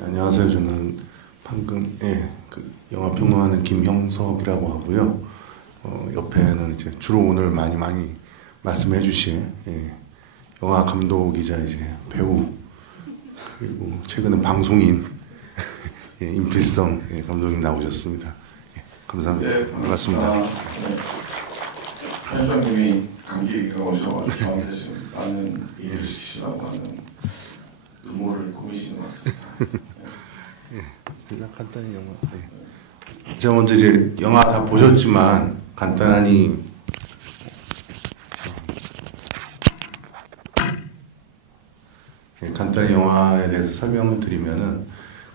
안녕하세요. 저는 방금 그 영화 평론하는 김형석이라고 하고요. 옆에는 이제 주로 오늘 많이 말씀해 주실 영화 감독이자 이제 배우 그리고 최근에 방송인 임필성 감독님 나오셨습니다. 감사합니다. 네, 반갑습니다. 한수장님이 감기가 오셔가지고 저한테 지금 많은 일을 시키시라고 하는 음모를 꾸미시는 것 같습니다. 그냥 간단히 영화. 제가 먼저 이제 영화 다 보셨지만 간단히 영화에 대해서 설명을 드리면은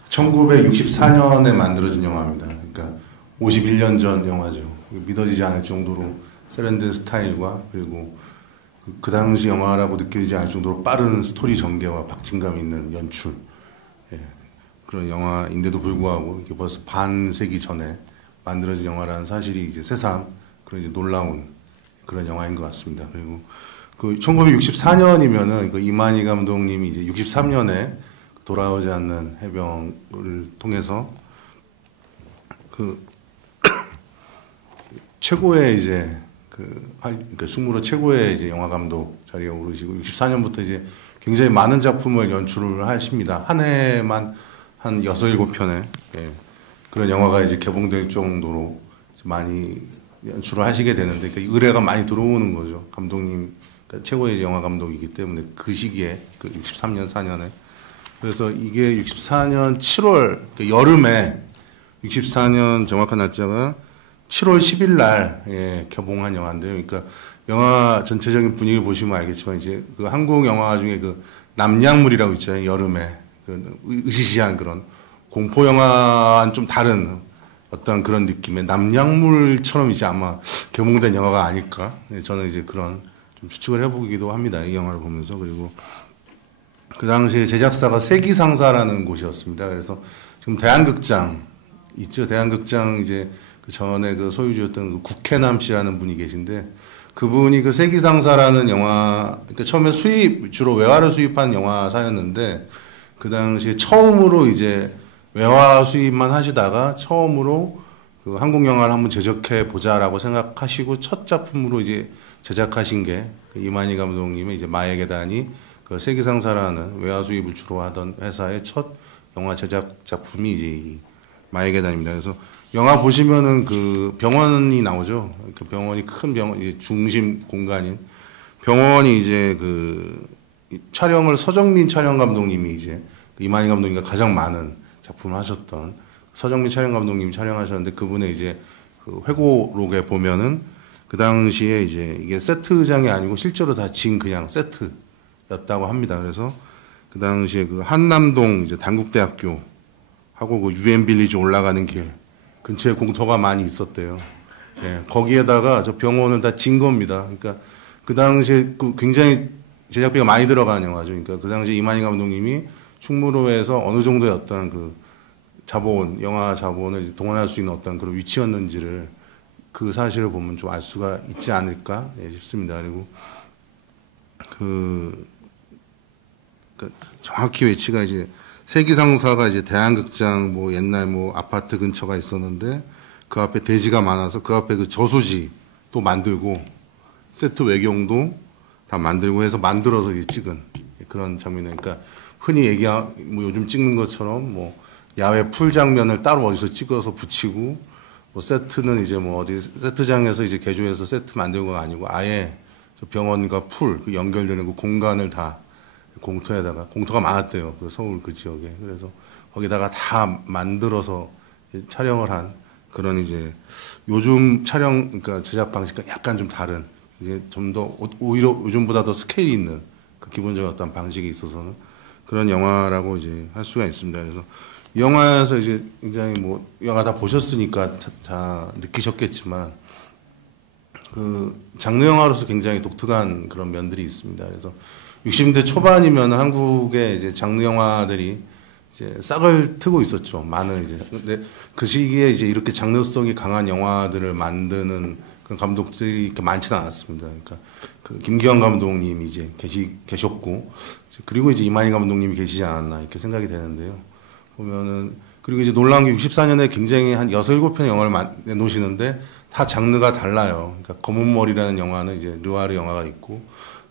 1964년에 만들어진 영화입니다. 그러니까 51년 전 영화죠. 믿어지지 않을 정도로 세련된 스타일과 그리고 그 당시 영화라고 느껴지지 않을 정도로 빠른 스토리 전개와 박진감 있는 연출 그런 영화인데도 불구하고 이게 벌써 반세기 전에 만들어진 영화라는 사실이 이제 새삼 그런 이제 놀라운 그런 영화인 것 같습니다. 그리고 그 1964년이면은 그 이만희 감독님이 이제 63년에 돌아오지 않는 해병을 통해서 그 최고의 이제 그러니까 충무로 최고의 이제 영화 감독 자리에 오르시고 64년부터 이제 굉장히 많은 작품을 연출을 하십니다. 한 해만 한 6, 7편의 그런 영화가 이제 개봉될 정도로 많이 연출을 하시게 되는데 그러니까 의뢰가 많이 들어오는 거죠. 감독님 그러니까 최고의 영화 감독이기 때문에 그 시기에 그 63년 4년에 그래서 이게 64년 7월 그러니까 여름에 64년 정확한 날짜가 7월 10일 날 개봉한 영화인데요. 그러니까 영화 전체적인 분위기를 보시면 알겠지만 이제 그 한국 영화 중에 그 남양물이라고 있잖아요. 여름에 그 으시시한 그런 공포 영화와는 좀 다른 어떤 그런 느낌의 남양물처럼 이제 아마 개봉된 영화가 아닐까. 저는 이제 그런 좀 추측을 해보기도 합니다. 이 영화를 보면서 그리고 그 당시에 제작사가 세기상사라는 곳이었습니다. 그래서 지금 대한극장 있죠. 대한극장 이제 그 전에 그 소유주였던 그 국회남 씨라는 분이 계신데 그분이 그 세기상사라는 영화 그러니까 처음에 주로 외화를 수입한 영화사였는데 그 당시에 처음으로 이제 외화 수입만 하시다가 처음으로 그 한국 영화를 한번 제작해 보자라고 생각하시고 첫 작품으로 이제 제작하신 게 그 이만희 감독님의 이제 마의 계단이 그 세기상사라는 외화 수입을 주로 하던 회사의 첫 영화 제작 작품이 이제 이 마의 계단입니다. 그래서 영화 보시면은 그 병원이 나오죠. 그 병원이 큰 병원, 이제 중심 공간인 병원이 이제 그 촬영을 서정민 촬영 감독님이 이제 이만희 감독님과 가장 많은 작품을 하셨던 서정민 촬영 감독님이 촬영하셨는데 그분의 이제 그 회고록에 보면은 그 당시에 이제 이게 세트장이 아니고 실제로 다 진 그냥 세트였다고 합니다. 그래서 그 당시에 그 한남동 이제 단국대학교 하고 그 유엔 빌리지 올라가는 길 근처에 공터가 많이 있었대요. 거기에다가 저 병원을 다 진 겁니다. 그러니까 그 당시에 그 굉장히 제작비가 많이 들어가는 영화죠. 그러니까 그 당시 이만희 감독님이 충무로에서 어느 정도의 어떤 그 자본, 영화 자본을 동원할 수 있는 어떤 그런 위치였는지를 그 사실을 보면 좀 알 수가 있지 않을까 싶습니다. 그리고 그 정확히 위치가 이제 세기상사가 이제 대한극장 뭐 옛날 뭐 아파트 근처가 있었는데 그 앞에 대지가 많아서 그 앞에 그 저수지 또 만들고 세트 외경도 다 만들고 해서 만들어서 이제 찍은 그런 장면이에요. 그러니까 흔히 뭐 요즘 찍는 것처럼 뭐 야외 풀 장면을 따로 어디서 찍어서 붙이고 뭐 세트는 이제 뭐 어디 세트장에서 이제 개조해서 세트 만든 거 아니고 아예 병원과 풀 그 연결되는 그 공간을 다 공터가 많았대요. 그 서울 그 지역에. 그래서 거기다가 다 만들어서 촬영을 한 그런 이제 요즘 촬영 그러니까 제작 방식과 약간 좀 다른 이제 좀 더 오히려 요즘보다 더 스케일이 있는 그 기본적인 어떤 방식이 있어서는 그런 영화라고 이제 할 수가 있습니다. 그래서 이 영화에서 이제 굉장히 뭐 영화 다 보셨으니까 다 느끼셨겠지만 그 장르 영화로서 굉장히 독특한 그런 면들이 있습니다. 그래서 60년대 초반이면 한국의 이제 장르 영화들이 이제 싹을 트고 있었죠. 많은 이제 근데 그 시기에 이제 이렇게 장르성이 강한 영화들을 만드는 그런 감독들이 이렇게 많지는 않았습니다. 그러니까 그 김기현 감독님이 이제 계셨고 그리고 이제 이만희 감독님이 계시지 않았나 이렇게 생각이 되는데요. 보면은 그리고 이제 놀라운 게 64년에 굉장히 한 6, 7편의 영화를 내놓으시는데 다 장르가 달라요. 그러니까 검은 머리라는 영화는 이제 르와르 영화가 있고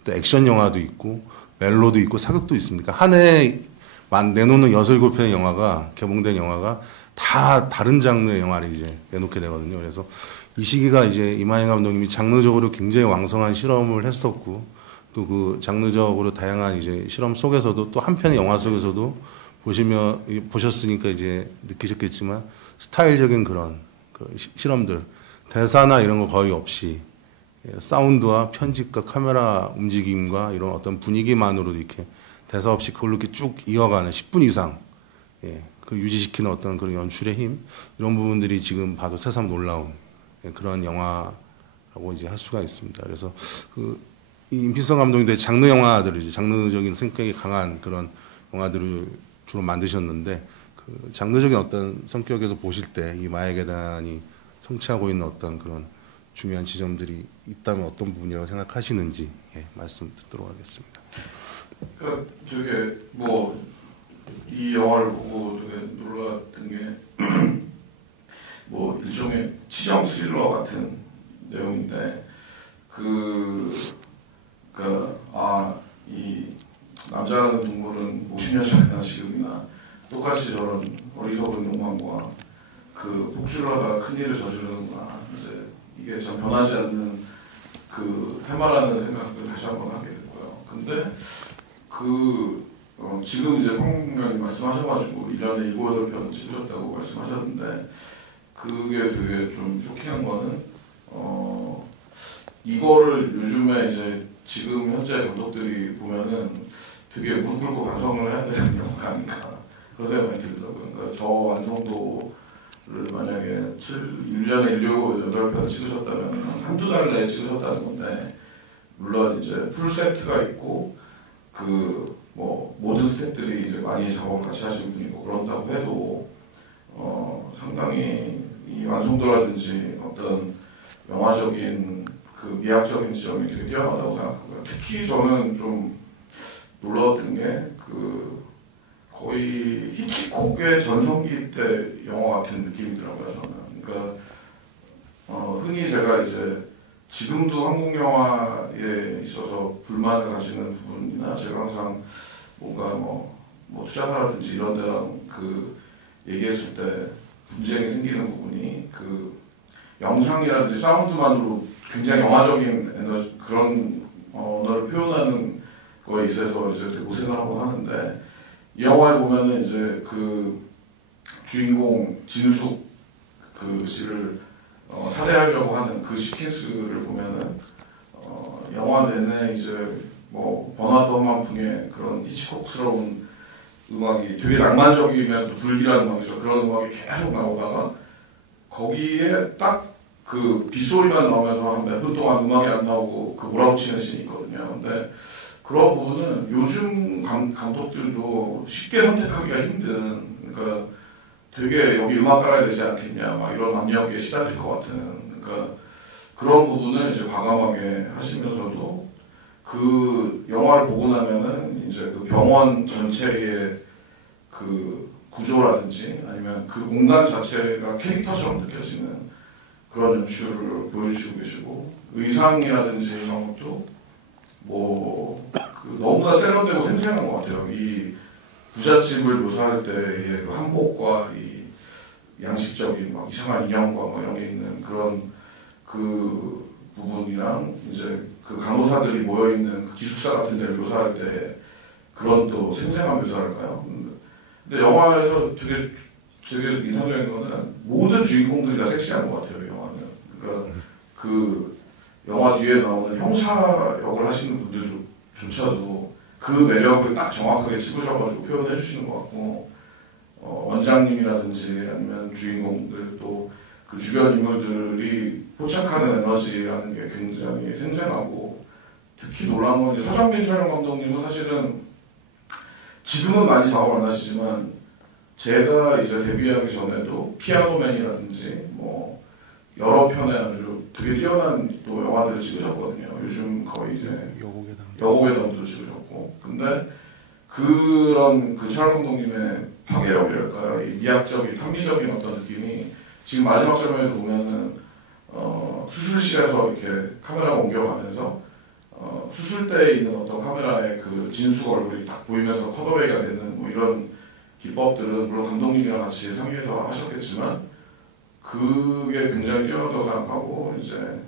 또 액션 영화도 있고 멜로도 있고 사극도 있습니다. 그러니까 한 해에 내놓는 6, 7편의 영화가 개봉된 영화가 다 다른 장르의 영화를 이제 내놓게 되거든요. 그래서 이 시기가 이제 이만희 감독님이 장르적으로 굉장히 왕성한 실험을 했었고 또 그 장르적으로 다양한 이제 실험 속에서도 또 한 편의 영화 속에서도 보셨으니까 이제 느끼셨겠지만 스타일적인 그런 그 실험들 대사나 이런 거 거의 없이 사운드와 편집과 카메라 움직임과 이런 어떤 분위기만으로도 이렇게 대사 없이 그걸로 이렇게 쭉 이어가는 10분 이상 그 유지시키는 어떤 그런 연출의 힘 이런 부분들이 지금 봐도 새삼 놀라운 그런 영화라고 이제 할 수가 있습니다. 그래서 이 임필성 감독님도 장르 영화들을 이제 장르적인 성격이 강한 그런 영화들을 주로 만드셨는데 그 장르적인 어떤 성격에서 보실 때 이 마의 계단이 성취하고 있는 어떤 그런 중요한 지점들이 있다면 어떤 부분이라고 생각하시는지 말씀 듣도록 하겠습니다. 그러니까 되게 뭐 이 영화를 보고 되게 놀랐던 게 뭐 일종의 치정 스릴러 같은 내용인데 이 남자라는 동물은 50년 전이나 지금이나 똑같이 저런 어리석은 욕망과 그 복주하다가 큰 일을 저지르는구나. 이제 이게 참 변하지 않는 그 테마라는 생각을 다시 한번 하게 됐고요. 근데 지금 이제 황 말씀하셔가지고 1년에 7, 8편 찍으셨다고 말씀하셨는데 그게 되게 좀 쇼킹한 거는 이거를 요즘에 이제 지금 현재 감독들이 보면은 되게 무릎 꿇고 반성을 해야 되는 영화가 아닌가 그런 생각이 들더라고요. 그러니까 저 완성도를 만약에 1년에 7, 8편 찍으셨다면 한두 달 내에 찍으셨다는 건데 물론 이제 풀 세트가 있고 뭐 모든 스태프들이 이제 많이 작업을 같이 하시는 분이고 그런다고 해도 상당히 이 완성도라든지 어떤 영화적인 그 미학적인 지점이 되게 뛰어나다고 생각하고요. 특히 저는 좀 놀라웠던 게 거의 히치콕의 전성기 때 영화 같은 느낌이더라고요. 저는 그러니까 흔히 제가 이제 지금도 한국 영화에 있어서 불만을 가지는 부분이나 제가 항상 뭔가 뭐 투자라든지 이런 데랑 얘기했을 때 분쟁이 생기는 부분이 영상이라든지 사운드만으로 굉장히 영화적인 그런 언어를 표현하는 거에 있어서 이제 되게 고생을 하곤 하는데 이 영화에 보면은 이제 주인공 진숙 씨를 살해하려고 하는 그 시퀀스를 보면은 영화 내내 이제 뭐 버나드 허만풍의 그런 히치콕스러운 음악이 되게 낭만적이면서도 불길한 음악이죠. 그런 음악이 계속 나오다가 거기에 딱 빗소리만 나오면서 한 몇 분 동안 음악이 안 나오고 몰아붙이는 씬이 있거든요. 근데 그런 부분은 요즘 감독들도 쉽게 선택하기가 힘든 그러니까 되게 여기 음악 깔아야 되지 않겠냐 막 이런 압력에 시달릴 것 같은 그러니까 그런 부분을 이제 과감하게 하시면서도 그 영화를 보고 나면은 이제 그 병원 전체의 구조라든지 아니면 그 공간 자체가 캐릭터처럼 느껴지는 그런 연출을 보여주시고 계시고 의상이라든지 이런 것도 너무나 세련되고 생생한 것 같아요. 이 부잣집을 묘사할 때의 그 한복과 이 양식적인 막 이상한 인형과 뭐 이런 게 있는 그런 부분이랑 이제 간호사들이 모여 있는 기숙사 같은 데를 묘사할 때 그런 또 생생한 묘사랄까요? 근데 영화에서 되게 인상적인 거는 모든 주인공들이 다 섹시한 것 같아요. 이 영화는. 그러니까 영화 뒤에 나오는 형사 역을 하시는 분들조차도 그 매력을 딱 정확하게 짚으셔가지고 표현해 주시는 것 같고 원장님이라든지 아니면 주인공들 또 그 주변 인물들이 포착하는 에너지라는 게 굉장히 생생하고 특히 놀라운 건 이제 서정민 촬영 감독님은 사실은 지금은 많이 작업을 안 하시지만 제가 이제 데뷔하기 전에도 피아노맨이라든지 뭐 여러 편의 아주 되게 뛰어난 또 영화들을 찍으셨거든요. 요즘 거의 이제 여고괴담도 찍으셨고 근데 그런 촬영 감독님의 파괴력이랄까요? 이 미학적인 탐미적인 어떤 느낌이 지금 마지막 장면에도 보면은 수술실에서 이렇게 카메라가 옮겨가면서 수술 때에 있는 어떤 카메라의 그 진숙 얼굴이 딱 보이면서 컷어웨이가 되는 뭐 이런 기법들은 물론 감독님이랑 같이 상의해서 하셨겠지만 그게 굉장히 뛰어나다고 생각하고 이제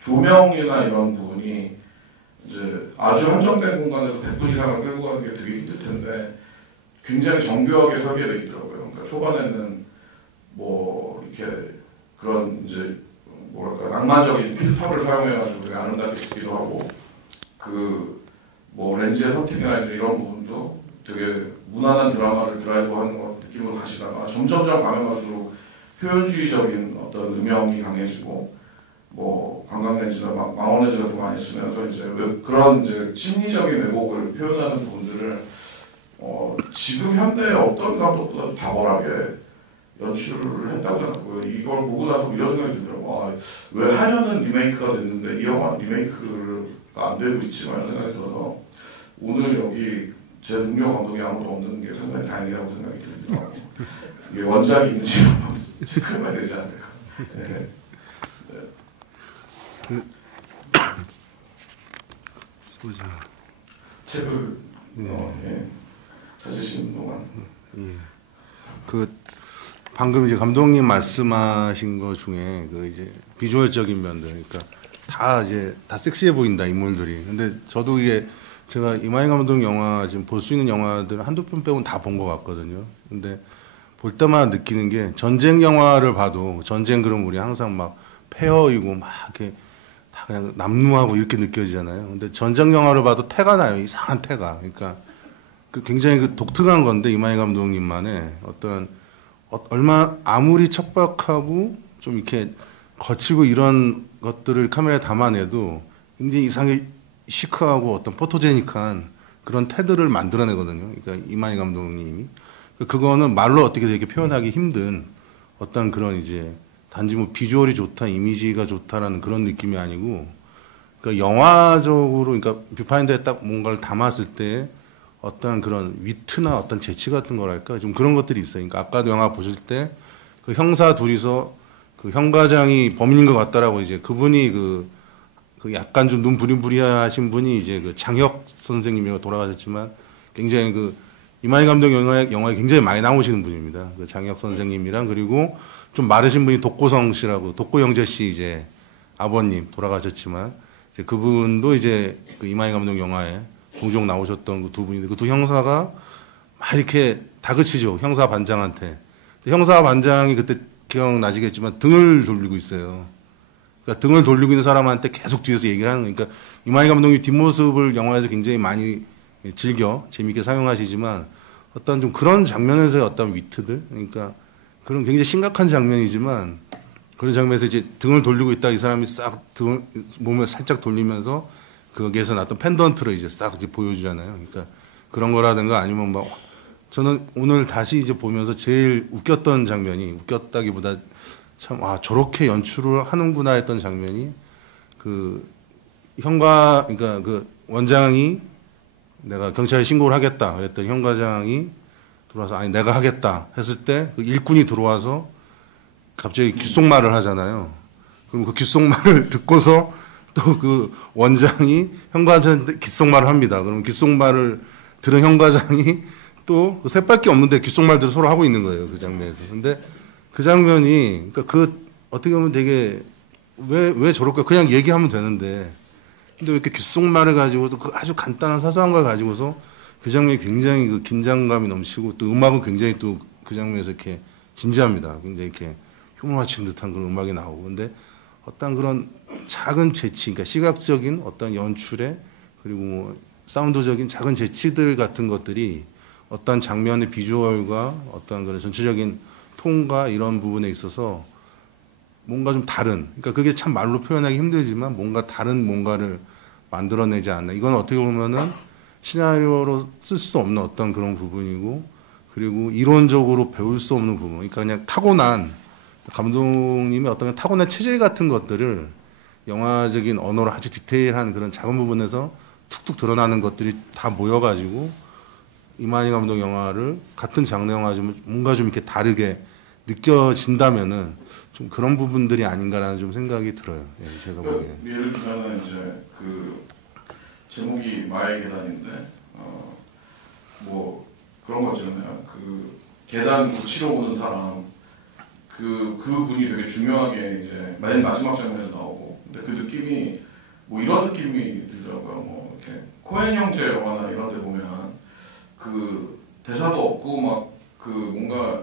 조명이나 이런 부분이 이제 아주 한정된 공간에서 100분 이상을 끌고 가는 게 되게 힘들 텐데 굉장히 정교하게 설계되어 있더라고요. 그러니까 초반에는 뭐 이렇게 그런 이제 뭐랄까 낭만적인 필터를 사용해가지고 되게 아름답게 찍기도 하고 그 뭐 렌즈의 선택이나 이제 이런 부분도 되게 무난한 드라마를 드라이브하는 것 느낌으로 가시다가 점점점 가면 갈수록 표현주의적인 어떤 음영이 강해지고 뭐 관광 렌즈나 망원 렌즈 같은 거 많이 쓰면서 이제 그런 이제 심리적인 왜곡을 표현하는 부분들을 지금 현대의 어떤 감독보다 탁월하게 연출을 했다고 생각하고요. 이걸 보고 나서 이런 생각이 들더라고요. 왜 하연은 리메이크가 됐는데 이 영화는 리메이크가 안 되고 있지? 이런 생각이 들어서 오늘 여기 제 동료 감독이 아무도 없는 게 상당히 다행이라고 생각이 들더라고요. 이게 원작이 있는지 한번 체크해봐야 되지 않을까. 네. 보자. 책을 찾으시는 동안. 그 방금 이제 감독님 말씀하신 것 중에 그 이제 비주얼적인 면들, 그러니까 다 섹시해 보인다 인물들이. 근데 저도 이게 제가 이마이 감독 영화 지금 볼 수 있는 영화들은 한두 편 빼고는 다 본 것 같거든요. 근데 볼 때마다 느끼는 게 전쟁 영화를 봐도 전쟁 그럼 우리 항상 막 폐허이고 막 이렇게 다 그냥 남루하고 이렇게 느껴지잖아요. 근데 전쟁 영화를 봐도 태가 나요. 이상한 태가. 그러니까 그 굉장히 그 독특한 건데 이마이 감독님만의 어떤 얼마 아무리 척박하고 좀 이렇게 거치고 이런 것들을 카메라에 담아내도 굉장히 이상하게 시크하고 어떤 포토제닉한 그런 태들을 만들어내거든요. 그러니까 이마이 감독님이 그거는 말로 어떻게 되게 표현하기 힘든 어떤 그런 이제 단지 뭐 비주얼이 좋다, 이미지가 좋다라는 그런 느낌이 아니고 그러니까 영화적으로 그러니까 뷰파인더에 딱 뭔가를 담았을 때 어떤 그런 위트나 어떤 재치 같은 거랄까 좀 그런 것들이 있어요. 그러니까 아까도 영화 보실 때 그 형사 둘이서 그 형 과장이 범인인 것 같다라고 이제 그분이 그 약간 좀 눈 부리부리하신 분이 이제 그 장혁 선생님이라고 돌아가셨지만 굉장히 그 이마이 감독 영화에 굉장히 많이 나오시는 분입니다. 그 장혁 선생님이랑 그리고 좀 마르신 분이 독고성 씨라고 독고영재 씨 이제 아버님 돌아가셨지만 이제 그분도 이제 그 이마이 감독 영화에 종종 나오셨던 그 두 분인데 그 두 형사가 막 이렇게 다그치죠. 형사 반장한테. 형사 반장이 그때 기억나시겠지만 등을 돌리고 있어요. 그러니까 등을 돌리고 있는 사람한테 계속 뒤에서 얘기를 하는 거니까 이마이 감독이 뒷모습을 영화에서 굉장히 많이 즐겨 재미있게 사용하시지만 어떤 좀 그런 장면에서의 어떤 위트들 그러니까 그런 굉장히 심각한 장면이지만 그런 장면에서 이제 등을 돌리고 있다 이 사람이 싹 등을 몸을 살짝 돌리면서 거기에서 났던 펜던트를 이제 싹 이제 보여주잖아요. 그러니까 그런 거라든가 아니면 막 저는 오늘 다시 이제 보면서 제일 웃겼던 장면이 웃겼다기보다 참 저렇게 연출을 하는구나 했던 장면이 그 그러니까 그 원장이 내가 경찰에 신고를 하겠다 그랬더니 형 과장이 들어와서 아니 내가 하겠다 했을 때 그 일꾼이 들어와서 갑자기 귓속말을 하잖아요. 그럼 그 귓속말을 듣고서 또 그 원장이 형 과장한테 귓속말을 합니다. 그럼 귓속말을 들은 형 과장이 또 셋밖에 없는데 귓속말들을 서로 하고 있는 거예요. 그 장면에서. 근데 그 장면이 그러니까 그 어떻게 보면 되게 왜 저럴까 그냥 얘기하면 되는데 근데 왜 이렇게 귓속말을 가지고서 그 아주 간단한 사소한 걸 가지고서 그 장면이 굉장히 그 긴장감이 넘치고 또 음악은 굉장히 또 그 장면에서 이렇게 진지합니다. 굉장히 이렇게 흉흉하친 듯한 그런 음악이 나오고 근데 어떤 그런 작은 재치, 그러니까 시각적인 어떤 연출에 그리고 뭐 사운드적인 작은 재치들 같은 것들이 어떤 장면의 비주얼과 어떤 그런 전체적인 톤과 이런 부분에 있어서 뭔가 좀 다른, 그러니까 그게 참 말로 표현하기 힘들지만 뭔가 다른 뭔가를 만들어내지 않나. 이건 어떻게 보면은 시나리오로 쓸 수 없는 어떤 그런 부분이고 그리고 이론적으로 배울 수 없는 부분. 그러니까 그냥 타고난 감독님의 어떤 타고난 체질 같은 것들을 영화적인 언어로 아주 디테일한 그런 작은 부분에서 툭툭 드러나는 것들이 다 모여가지고 이만희 감독 영화를 같은 장르 영화 좀 뭔가 좀 이렇게 다르게 느껴진다면은 좀 그런 부분들이 아닌가라는 좀 생각이 들어요. 예, 제가 보기에. 예를 들면은 이제 그 제목이 마의 계단인데 뭐 그런 거 있잖아요. 그 계단 고치러 오는 사람 그 분이 되게 중요하게 이제 맨 마지막 장면에 나오고 근데 그 느낌이 뭐 이런 느낌이 들더라고요. 뭐 이렇게 코엔 형제 영화나 이런 데 보면 그 대사도 없고 막 그 뭔가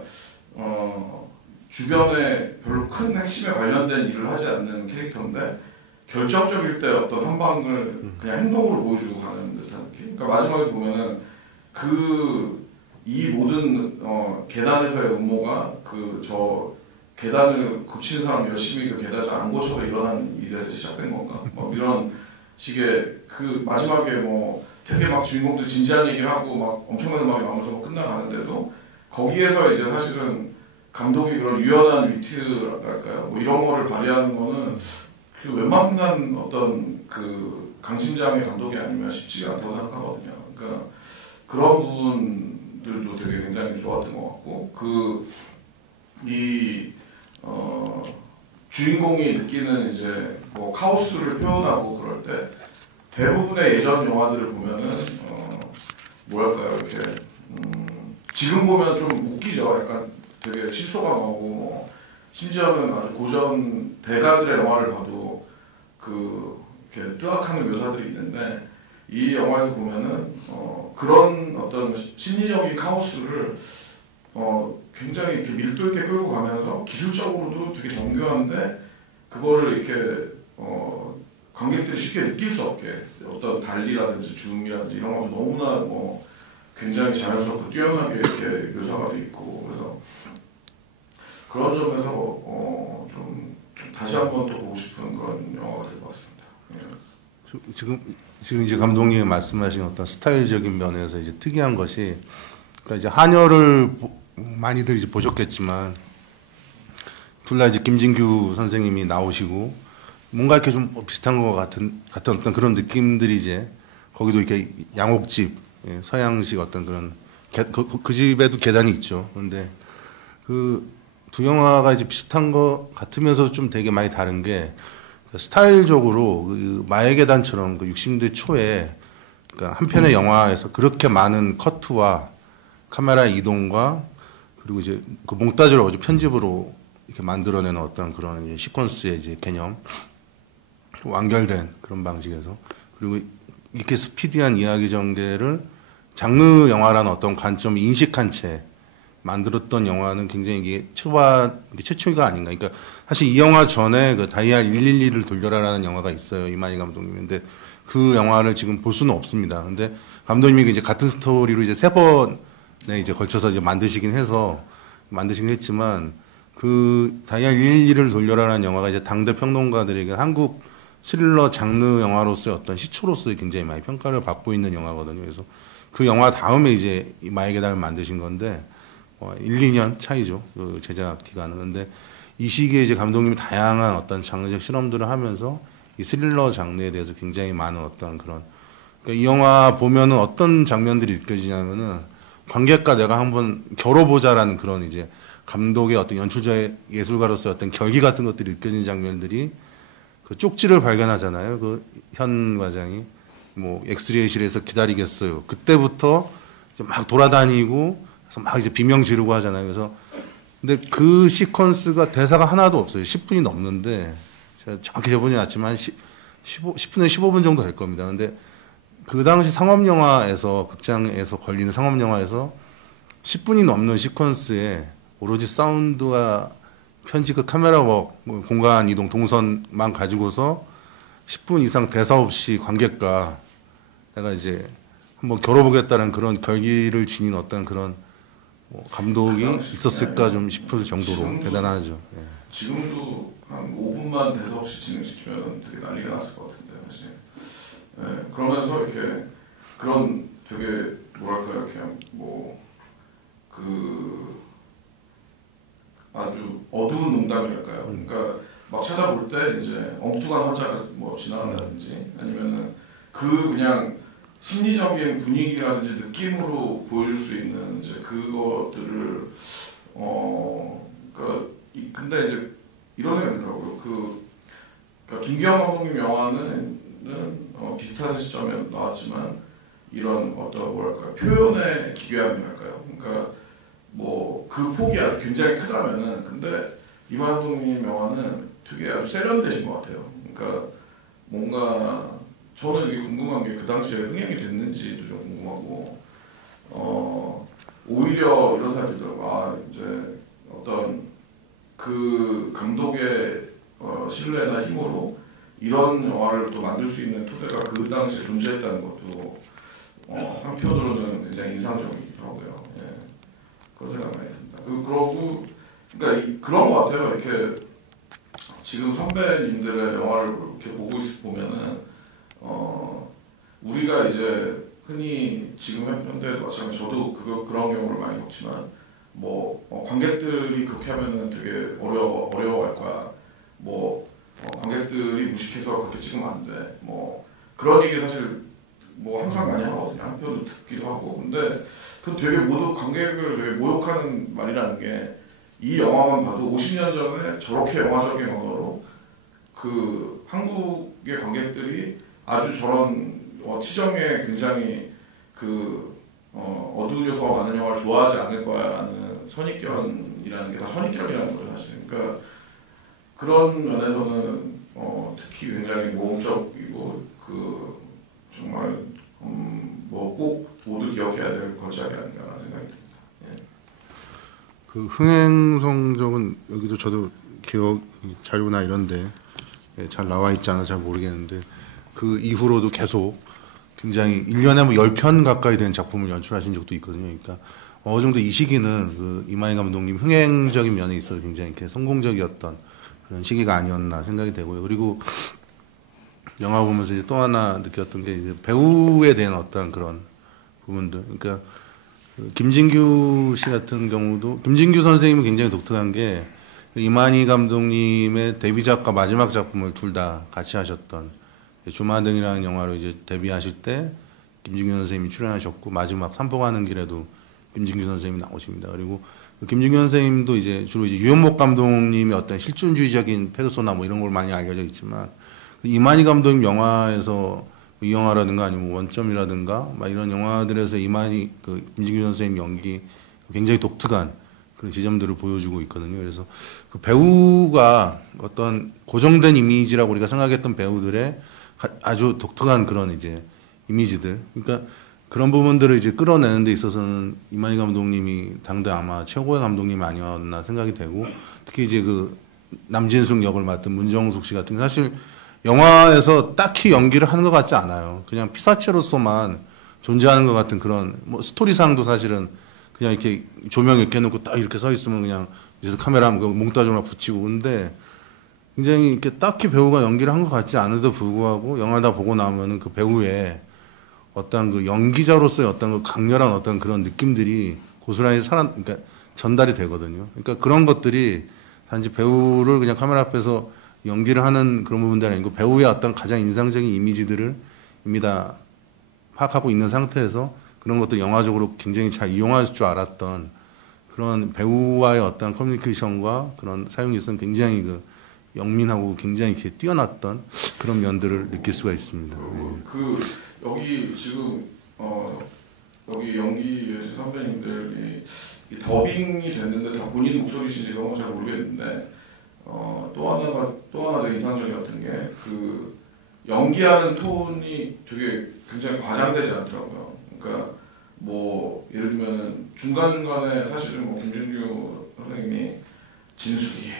주변에 별로 큰 핵심에 관련된 일을 하지 않는 캐릭터인데 결정적일 때 어떤 한 방을 그냥 행동으로 보여주고 가는 듯한 느낌. 그러니까 마지막에 보면은 이 모든 계단에서의 음모가 그 저 계단을 고치는 사람 열심히 그 계단을 잘 안 고쳐서 일어난 일에서 시작된 건가? 뭐 이런 식의 그 마지막에 뭐 되게 막 주인공들 진지한 얘기를 하고 막 엄청난 음악이 나오면서 뭐 끝나가는데도 거기에서 이제 사실은 감독이 그런 유연한 위트랄까요? 뭐 이런 거를 발휘하는 거는 그 웬만한 어떤 그 강심장의 감독이 아니면 쉽지가 않다고 생각하거든요. 그러니까 그런 부분들도 되게 굉장히 좋았던 것 같고 주인공이 느끼는 이제 뭐 카오스를 표현하고 그럴 때 대부분의 예전 영화들을 보면은 뭐랄까요 이렇게 지금 보면 좀 웃기죠. 약간 되게 실소가 나오고 뭐 심지어는 아주 고전 대가들의 영화를 봐도 그 이렇게 뜨악하는 묘사들이 있는데 이 영화에서 보면은 그런 어떤 심리적인 카오스를 굉장히 이렇게 밀도 있게 끌고 가면서 기술적으로도 되게 정교한데 그거를 이렇게 관객들이 쉽게 느낄 수 없게 어떤 달리라든지 줌이라든지 이런 것도 너무나 뭐 굉장히 자연스럽고 뛰어나게 이렇게 묘사가 돼 있고 그래서 그런 점에서 좀 다시 한번 또 보고 싶은 그런 영화가 될 것 같습니다. 예. 지금 이제 감독님이 말씀하신 어떤 스타일적인 면에서 이제 특이한 것이 그러니까 이제 한여를 많이들 이제 보셨겠지만 둘 다 이제 김진규 선생님이 나오시고 뭔가 이렇게 좀 비슷한 것 같은 어떤 그런 느낌들이 이제 거기도 이렇게 양옥집 예, 서양식 어떤 그런 그 집에도 계단이 있죠. 그런데 그 두 영화가 이제 비슷한 것 같으면서 좀 되게 많이 다른 게 스타일적으로 그 마의 계단처럼 그 60대 초에 그러니까 한 편의 영화에서 그렇게 많은 커트와 카메라 이동과 그리고 이제 그 몽타주로 아주 편집으로 이렇게 만들어내는 어떤 그런 이제 시퀀스의 이제 개념 완결된 그런 방식에서 그리고 이렇게 스피디한 이야기 전개를 장르 영화라는 어떤 관점을 인식한 채 만들었던 영화는 굉장히 이게 최초가 아닌가. 그러니까 사실 이 영화 전에 그 다이아 112를 돌려라라는 영화가 있어요. 이만희 감독님인데 그 영화를 지금 볼 수는 없습니다. 근데 감독님이 이제 같은 스토리로 이제 3번에 이제 걸쳐서 이제 만드시긴 했지만 그 다이아 112를 돌려라라는 영화가 이제 당대 평론가들에게 한국 스릴러 장르 영화로서의 어떤 시초로서의 굉장히 많이 평가를 받고 있는 영화거든요. 그래서 그 영화 다음에 이제 마의 계단을 만드신 건데 1, 2년 차이죠. 그 제작 기간은. 근데 이 시기에 이제 감독님이 다양한 어떤 장르적 실험들을 하면서 이 스릴러 장르에 대해서 굉장히 많은 어떤 그런 그러니까 이 영화 보면은 어떤 장면들이 느껴지냐면은 관객과 내가 한번 겨뤄보자라는 그런 이제 감독의 어떤 연출자의 예술가로서의 어떤 결기 같은 것들이 느껴지는 장면들이 그 쪽지를 발견하잖아요. 그 현 과장이 뭐 엑스레이실에서 기다리겠어요. 그때부터 막 돌아다니고 그래서 막 이제 비명 지르고 하잖아요. 그래서 근데 그 시퀀스가 대사가 하나도 없어요. 10분이 넘는데 제가 정확히 재보지 않았지만 10분에 15분 정도 될 겁니다. 근데 그 당시 상업영화에서 극장에서 걸리는 상업영화에서 10분이 넘는 시퀀스에 오로지 사운드와 편집 그 카메라 웍, 뭐 공간 이동 동선만 가지고서 10분 이상 대사 없이 관객과 내가 이제 한번 겨뤄보겠다는 그런 결기를 지닌 어떤 그런 뭐 감독이 있었을까 좀 싶을 정도로 대단하죠. 예. 지금도 한 5분만 대사 없이 진행시키면 되게 난리가 났을 것 같은데 사실. 예, 그러면서 이렇게 그런 되게 뭐랄까요, 그냥 뭐 그 아주 어두운 농담이랄까요. 그러니까 막 찾아볼 때 이제 엉뚱한 화자가 뭐 지나간다든지 아니면은 그 그냥 심리적인 분위기라든지 느낌으로 보여줄 수 있는 이제 그것들을 그러니까 근데 이제 이런 생각이 들더라고요. 그러니까 김기영 감독님 영화는 비슷한 시점에 나왔지만 이런 어떤 뭐랄까 표현의 기괴함이랄까요. 그러니까 뭐 그 폭이 아주 굉장히 크다면은 근데 이만 감독님 영화는 되게 아주 세련되신 것 같아요. 그러니까 뭔가 저는 이게 궁금한 게 그 당시에 흥행이 됐는지도 좀 궁금하고 오히려 이런 생각이 들더라고요. 아 이제 어떤 그 감독의 신뢰나 힘으로 이런 영화를 또 만들 수 있는 토대가 그 당시에 존재했다는 것도 한편으로는 굉장히 인상적이더라고요. 예. 그런 생각 많이 듭니다. 그러고 그러니까 그런 것 같아요. 이렇게 지금 선배님들의 영화를 이렇게 보고 보면은 우리가 이제 흔히 지금 현대도 마찬가지 저도 그런 경우를 많이 겪지만 뭐 관객들이 그렇게 하면은 되게 어려워할 거야. 뭐 관객들이 무식해서 그렇게 찍으면 안 돼. 뭐 그런 얘기 사실 뭐 항상 많이 하거든요. 한편으로 듣기도 하고. 근데 그 되게 관객을 되게 모욕하는 말이라는 게 이 영화만 봐도 50년 전에 저렇게 영화적인 언어로 그 한국의 관객들이 아주 저런 치정에 굉장히 그 어두운 요소가 많은 영화를 좋아하지 않을 거야라는 선입견이라는 게 다 선입견이라는 거죠 사실. 그러니까 그런 면에서는 특히 굉장히 모험적이고 그 정말 뭐 꼭 모두 기억해야 될 걸작이 아닌가라는 생각이 듭니다. 예. 그 흥행 성적은 여기도 저도 기억 자료나 이런데 잘 나와 있지 않아 잘 모르겠는데 그 이후로도 계속 굉장히 1년에 뭐 10편 가까이 되는 작품을 연출하신 적도 있거든요. 그러니까 어느 정도 이 시기는 그 이만희 감독님 흥행적인 면에 있어서 굉장히 이렇게 성공적이었던 그런 시기가 아니었나 생각이 되고요. 그리고 영화 보면서 이제 또 하나 느꼈던 게 이제 배우에 대한 어떤 그런 부분들. 그러니까 그 김진규 씨 같은 경우도 김진규 선생님은 굉장히 독특한 게 이만희 감독님의 데뷔작과 마지막 작품을 둘 다 같이 하셨던 주마등이라는 영화로 이제 데뷔하실 때 김진규 선생님이 출연하셨고 마지막 산보 가는 길에도 김진규 선생님이 나오십니다. 그리고 그 김진규 선생님도 이제 주로 이제 유현목 감독님의 어떤 실존주의적인 페르소나 뭐 이런 걸 많이 알려져 있지만 그 이만희 감독님 영화에서 이 영화라든가 아니면 원점이라든가 막 이런 영화들에서 이만희 그 김진규 선생님 연기 굉장히 독특한 그런 지점들을 보여주고 있거든요. 그래서 그 배우가 어떤 고정된 이미지라고 우리가 생각했던 배우들의 아주 독특한 그런 이제 이미지들. 그러니까 그런 부분들을 이제 끌어내는 데 있어서는 이만희 감독님이 당대 아마 최고의 감독님 아니었나 생각이 되고 특히 이제 그 남진숙 역을 맡은 문정숙 씨 같은 게 사실 영화에서 딱히 연기를 하는 것 같지 않아요. 그냥 피사체로서만 존재하는 것 같은 그런 뭐 스토리상도 사실은 그냥 이렇게 조명 이렇게 놓고 딱 이렇게 서 있으면 그냥 카메라 몽타주나 붙이고 근데 굉장히 이렇게 딱히 배우가 연기를 한 것 같지 않은데도 불구하고 영화를 다 보고 나면은 그 배우의 어떤 그 연기자로서의 어떤 그 강렬한 어떤 그런 느낌들이 고스란히 그러니까 전달이 되거든요. 그러니까 그런 것들이 단지 배우를 그냥 카메라 앞에서 연기를 하는 그런 부분들이 아니고 배우의 어떤 가장 인상적인 이미지들을 이미 다 파악하고 있는 상태에서 그런 것들 영화적으로 굉장히 잘 이용할 줄 알았던 그런 배우와의 어떤 커뮤니케이션과 그런 사용에서는 굉장히 그 영민하고 굉장히 이렇게 뛰어났던 그런 면들을 느낄 수가 있습니다. 그 여기 지금 여기 연기 선배님들이 더빙이 됐는데 다 본인 목소리신지 그런 건 잘 모르겠는데 또 하나 되게 인상적이었던 게 그 연기하는 톤이 되게 굉장히 과장되지 않더라고요. 그러니까 뭐 예를 들면 중간중간에 사실은 뭐 김준규 선생님이 진숙이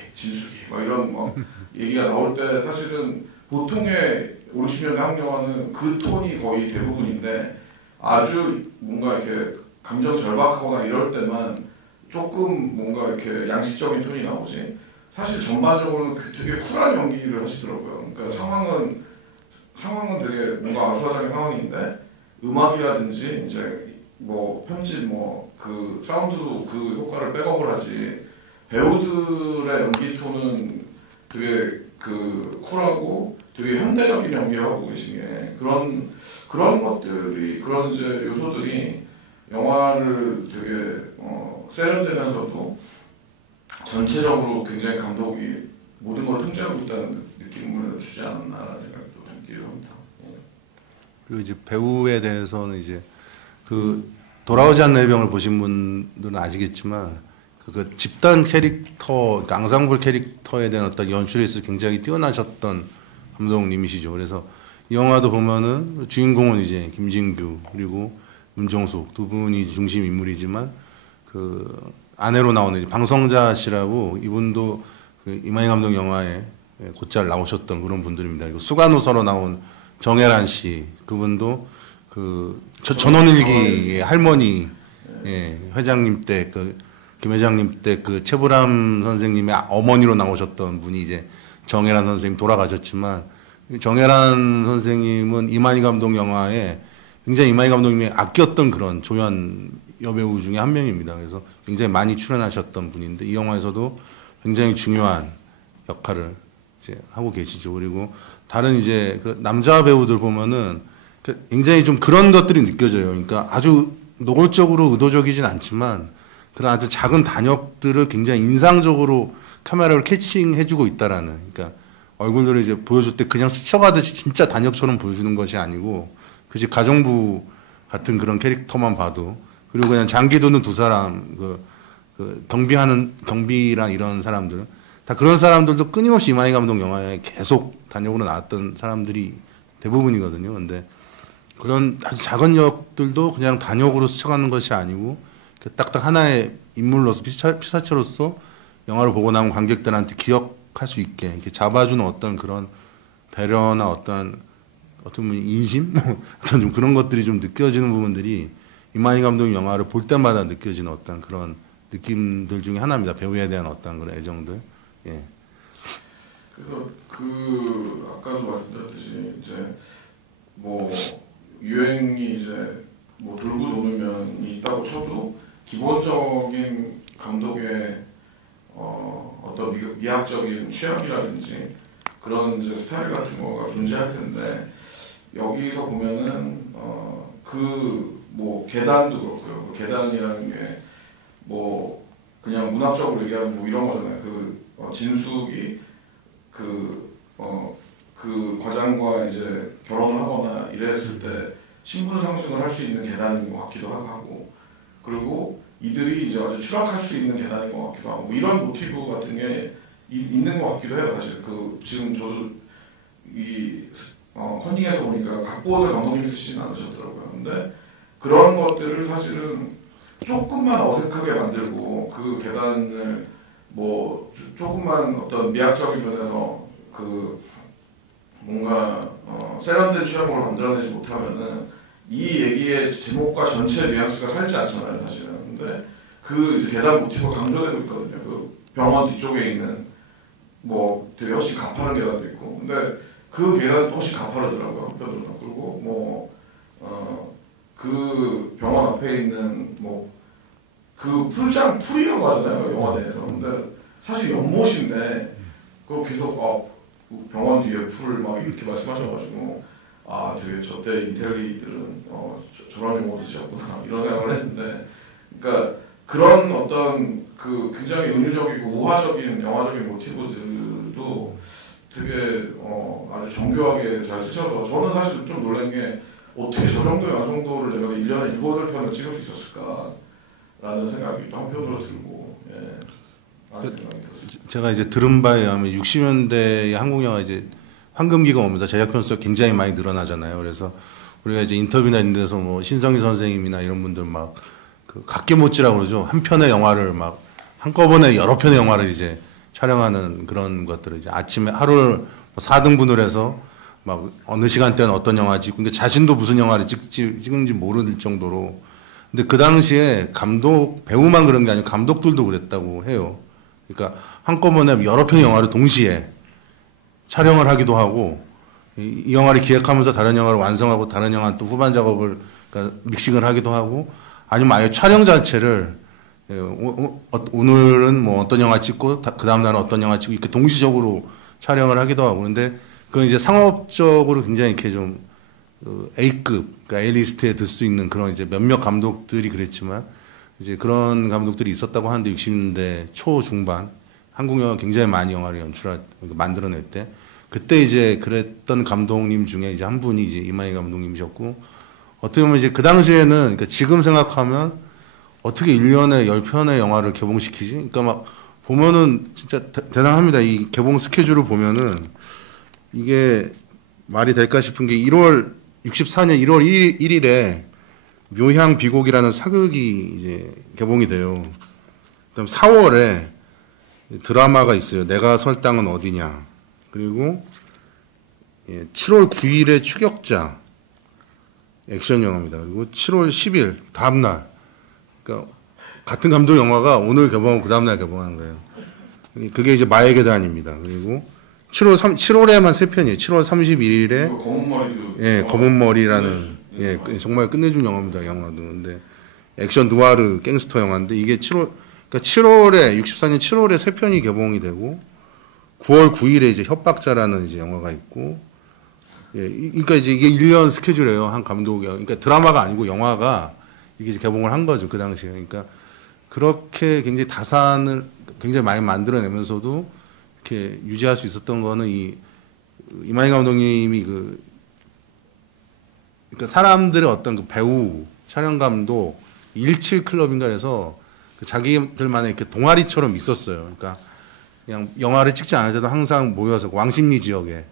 막 이런 뭐 얘기가 나올 때 사실은 보통의 50년대 한국 영화는 그 톤이 거의 대부분인데 아주 뭔가 이렇게 감정 절박하거나 이럴 때만 조금 뭔가 이렇게 양식적인 톤이 나오지 사실 전반적으로는 되게 쿨한 연기를 하시더라고요. 그러니까 상황은 되게 뭔가 아수라장의 상황인데 음악이라든지 이제 뭐 편집 뭐 그 사운드도 그 효과를 백업을 하지 배우들의 연기 톤은 되게 그 쿨하고 되게 현대적인 연기를 하고 계신 게 그런 것들이 그런 이제 요소들이 영화를 되게 세련되면서도 전체적으로 굉장히 감독이 모든 걸 통제하고 있다는 느낌을 주지 않았나라는 생각도 들기도 합니다. 그리고 이제 배우에 대해서는 이제 그 돌아오지 않는 해병을 보신 분들은 아시겠지만 그 집단 캐릭터, 그 앙상블 캐릭터에 대한 어떤 연출에 있어서 굉장히 뛰어나셨던 감독님이시죠. 그래서 이 영화도 보면은 주인공은 이제 김진규 그리고 문정숙 두 분이 중심 인물이지만 그 아내로 나오는 방성자 씨라고 이분도 그 이만희 감독 영화에 곧잘 나오셨던 그런 분들입니다. 그리고 수간호서로 나온 정혜란 씨 그분도 그 전원일기의 할머니 회장님 때 김 회장님 때 그 최불암 선생님의 어머니로 나오셨던 분이 이제 정혜란 선생님 돌아가셨지만 정혜란 선생님은 이만희 감독 영화에 굉장히 이만희 감독님이 아꼈던 그런 조연 여배우 중에 한 명입니다. 그래서 굉장히 많이 출연하셨던 분인데 이 영화에서도 굉장히 중요한 역할을 이제 하고 계시죠. 그리고 다른 이제 그 남자 배우들 보면은 굉장히 좀 그런 것들이 느껴져요. 그러니까 아주 노골적으로 의도적이진 않지만 그런 아주 작은 단역들을 굉장히 인상적으로 카메라를 캐칭해주고 있다라는. 그러니까 얼굴들을 이제 보여줄 때 그냥 스쳐가듯이 진짜 단역처럼 보여주는 것이 아니고 그지 가정부 같은 그런 캐릭터만 봐도 그리고 그냥 장기 두는 두 사람 그 경비랑 이런 사람들 다 그런 사람들도 끊임없이 이만희 감독 영화에 계속 단역으로 나왔던 사람들이 대부분이거든요. 근데 그런 아주 작은 역들도 그냥 단역으로 스쳐가는 것이 아니고 딱딱 하나의 인물로서 피사체로서 영화를 보고 나온 관객들한테 기억할 수 있게 이렇게 잡아주는 어떤 그런 배려나 어떤 인심 어떤 좀 그런 것들이 좀 느껴지는 부분들이 이만희 감독 영화를 볼 때마다 느껴지는 어떤 그런 느낌들 중에 하나입니다. 배우에 대한 어떤 그런 애정들. 예. 그래서 아까도 말씀드렸듯이 이제 뭐 유행이 이제 뭐 돌고 도는 면이 있다고 쳐도 기본적인 감독의 어떤 미학적인 취향이라든지 그런 이제 스타일 같은 거가 존재할 텐데 여기서 보면은 그 뭐 계단도 그렇고요. 그 계단이라는 게 뭐 그냥 문학적으로 얘기하면 뭐 이런 거잖아요. 진숙이 그 과장과 이제 결혼을 하거나 이랬을 때 신분 상승을 할 수 있는 계단인 것 같기도 하고 그리고 이들이 이제 아주 추락할 수 있는 계단인 것 같기도 하고 뭐 이런 모티브 같은 게 있는 것 같기도 해요. 사실 지금 저도 컨닝에서 보니까 각본을 감독님이 쓰시진 않으셨더라고요. 근데 그런 것들을 사실은 조금만 어색하게 만들고 그 계단을 뭐 조금만 어떤 미학적인 면에서 뭔가 세련된 취향으로 만들어내지 못하면은 이 얘기의 제목과 전체 뉘앙스가 살지 않잖아요, 사실은. 근데 이제 계단 모티브가 강조되고 있거든요. 그 병원 뒤쪽에 있는 뭐 되게 훨씬 가파른 계단도 있고, 근데 그 계단도 훨씬 가파르더라고요, 한편으로는. 그리고 그 병원 앞에 있는 그 풀이라고 하잖아요, 영화 내에서. 근데 사실 연못인데 그거 계속 병원 뒤에 풀 막 이렇게 말씀하셔가지고 되게 저때 인텔리들은 저런 용어도 쓰셨구나 이런 생각을 했는데, 그러니까 그런 어떤 그 굉장히 은유적이고 우화적인 영화적인 모티브들도 되게 아주 정교하게 잘 쓰셔서 저는 사실 좀 놀란 게 어떻게 저 정도의 완성도를 내가 1년에 7, 8편을 찍을 수 있었을까라는 생각이 또 한편으로 들고, 라는 생각이 들었습니다. 제가 이제 들은 바에 의하면 60년대의 한국 영화 이제 황금기가 오면서 제작 편수가 굉장히 많이 늘어나잖아요. 그래서 우리가 이제 인터뷰나 이런 데서 뭐 신성희 선생님이나 이런 분들 막 그 각계모찌라고 그러죠. 한 편의 영화를 막 한꺼번에 여러 편의 영화를 이제 촬영하는 그런 것들을 이제 아침에 하루를 4등분을 해서 막 어느 시간대는 어떤 영화 찍고, 근데 자신도 무슨 영화를 찍은지 모를 정도로. 근데 그 당시에 배우만 그런 게 아니고 감독들도 그랬다고 해요. 그러니까 한꺼번에 여러 편의 영화를 동시에 촬영을 하기도 하고, 이 영화를 기획하면서 다른 영화를 완성하고 다른 영화 또 후반 작업을 그러니까 믹싱을 하기도 하고, 아니면 아예 촬영 자체를 오늘은 뭐 어떤 영화 찍고 그 다음 날은 어떤 영화 찍고 이렇게 동시적으로 촬영을 하기도 하고. 근데 그건 이제 상업적으로 굉장히 이렇게 좀 A급, 그러니까 A리스트에 들 수 있는 그런 이제 몇몇 감독들이 그랬지만 이제 그런 감독들이 있었다고 하는데 60년대 초 중반 한국 영화 굉장히 많이 영화를 만들어냈대. 그때 이제 그랬던 감독님 중에 이제 한 분이 이제 이만희 감독님이셨고, 어떻게 보면 이제 그 당시에는, 그러니까 지금 생각하면 어떻게 1년에 10편의 영화를 개봉시키지? 그러니까 막 보면은 진짜 대단합니다. 이 개봉 스케줄을 보면은 이게 말이 될까 싶은 게 64년 1월 1일에 묘향 비곡이라는 사극이 이제 개봉이 돼요. 그다음 4월에 드라마가 있어요. 내가 설 땅은 어디냐. 그리고 7월 9일에 추격자 액션 영화입니다. 그리고 7월 10일 다음날, 그러니까 같은 감독 영화가 오늘 개봉하고 그 다음날 개봉하는 거예요. 그게 이제 마의 계단입니다. 그리고 7월에만 3편이에요. 7월 31일에 검은 머리도 검은 머리라는 정말 끝내준 영화입니다. 영화도. 근데 액션 누아르 갱스터 영화인데 이게 7월에 64년 7월에 3편이 개봉이 되고 9월 9일에 이제 협박자라는 이제 영화가 있고, 그러니까 이제 이게 1년 스케줄이에요. 한 감독이. 그러니까 드라마가 아니고 영화가 이게 이제 개봉을 한 거죠. 그 당시에. 그러니까 그렇게 굉장히 다산을 굉장히 많이 만들어내면서도 이렇게 유지할 수 있었던 거는 이만희 감독님이 그러니까 사람들의 어떤 그 배우, 촬영 감독, 17 클럽인가 해서 자기들만의 이렇게 동아리처럼 있었어요. 그러니까 그냥 영화를 찍지 않을 때도 항상 모여서 왕십리 지역에,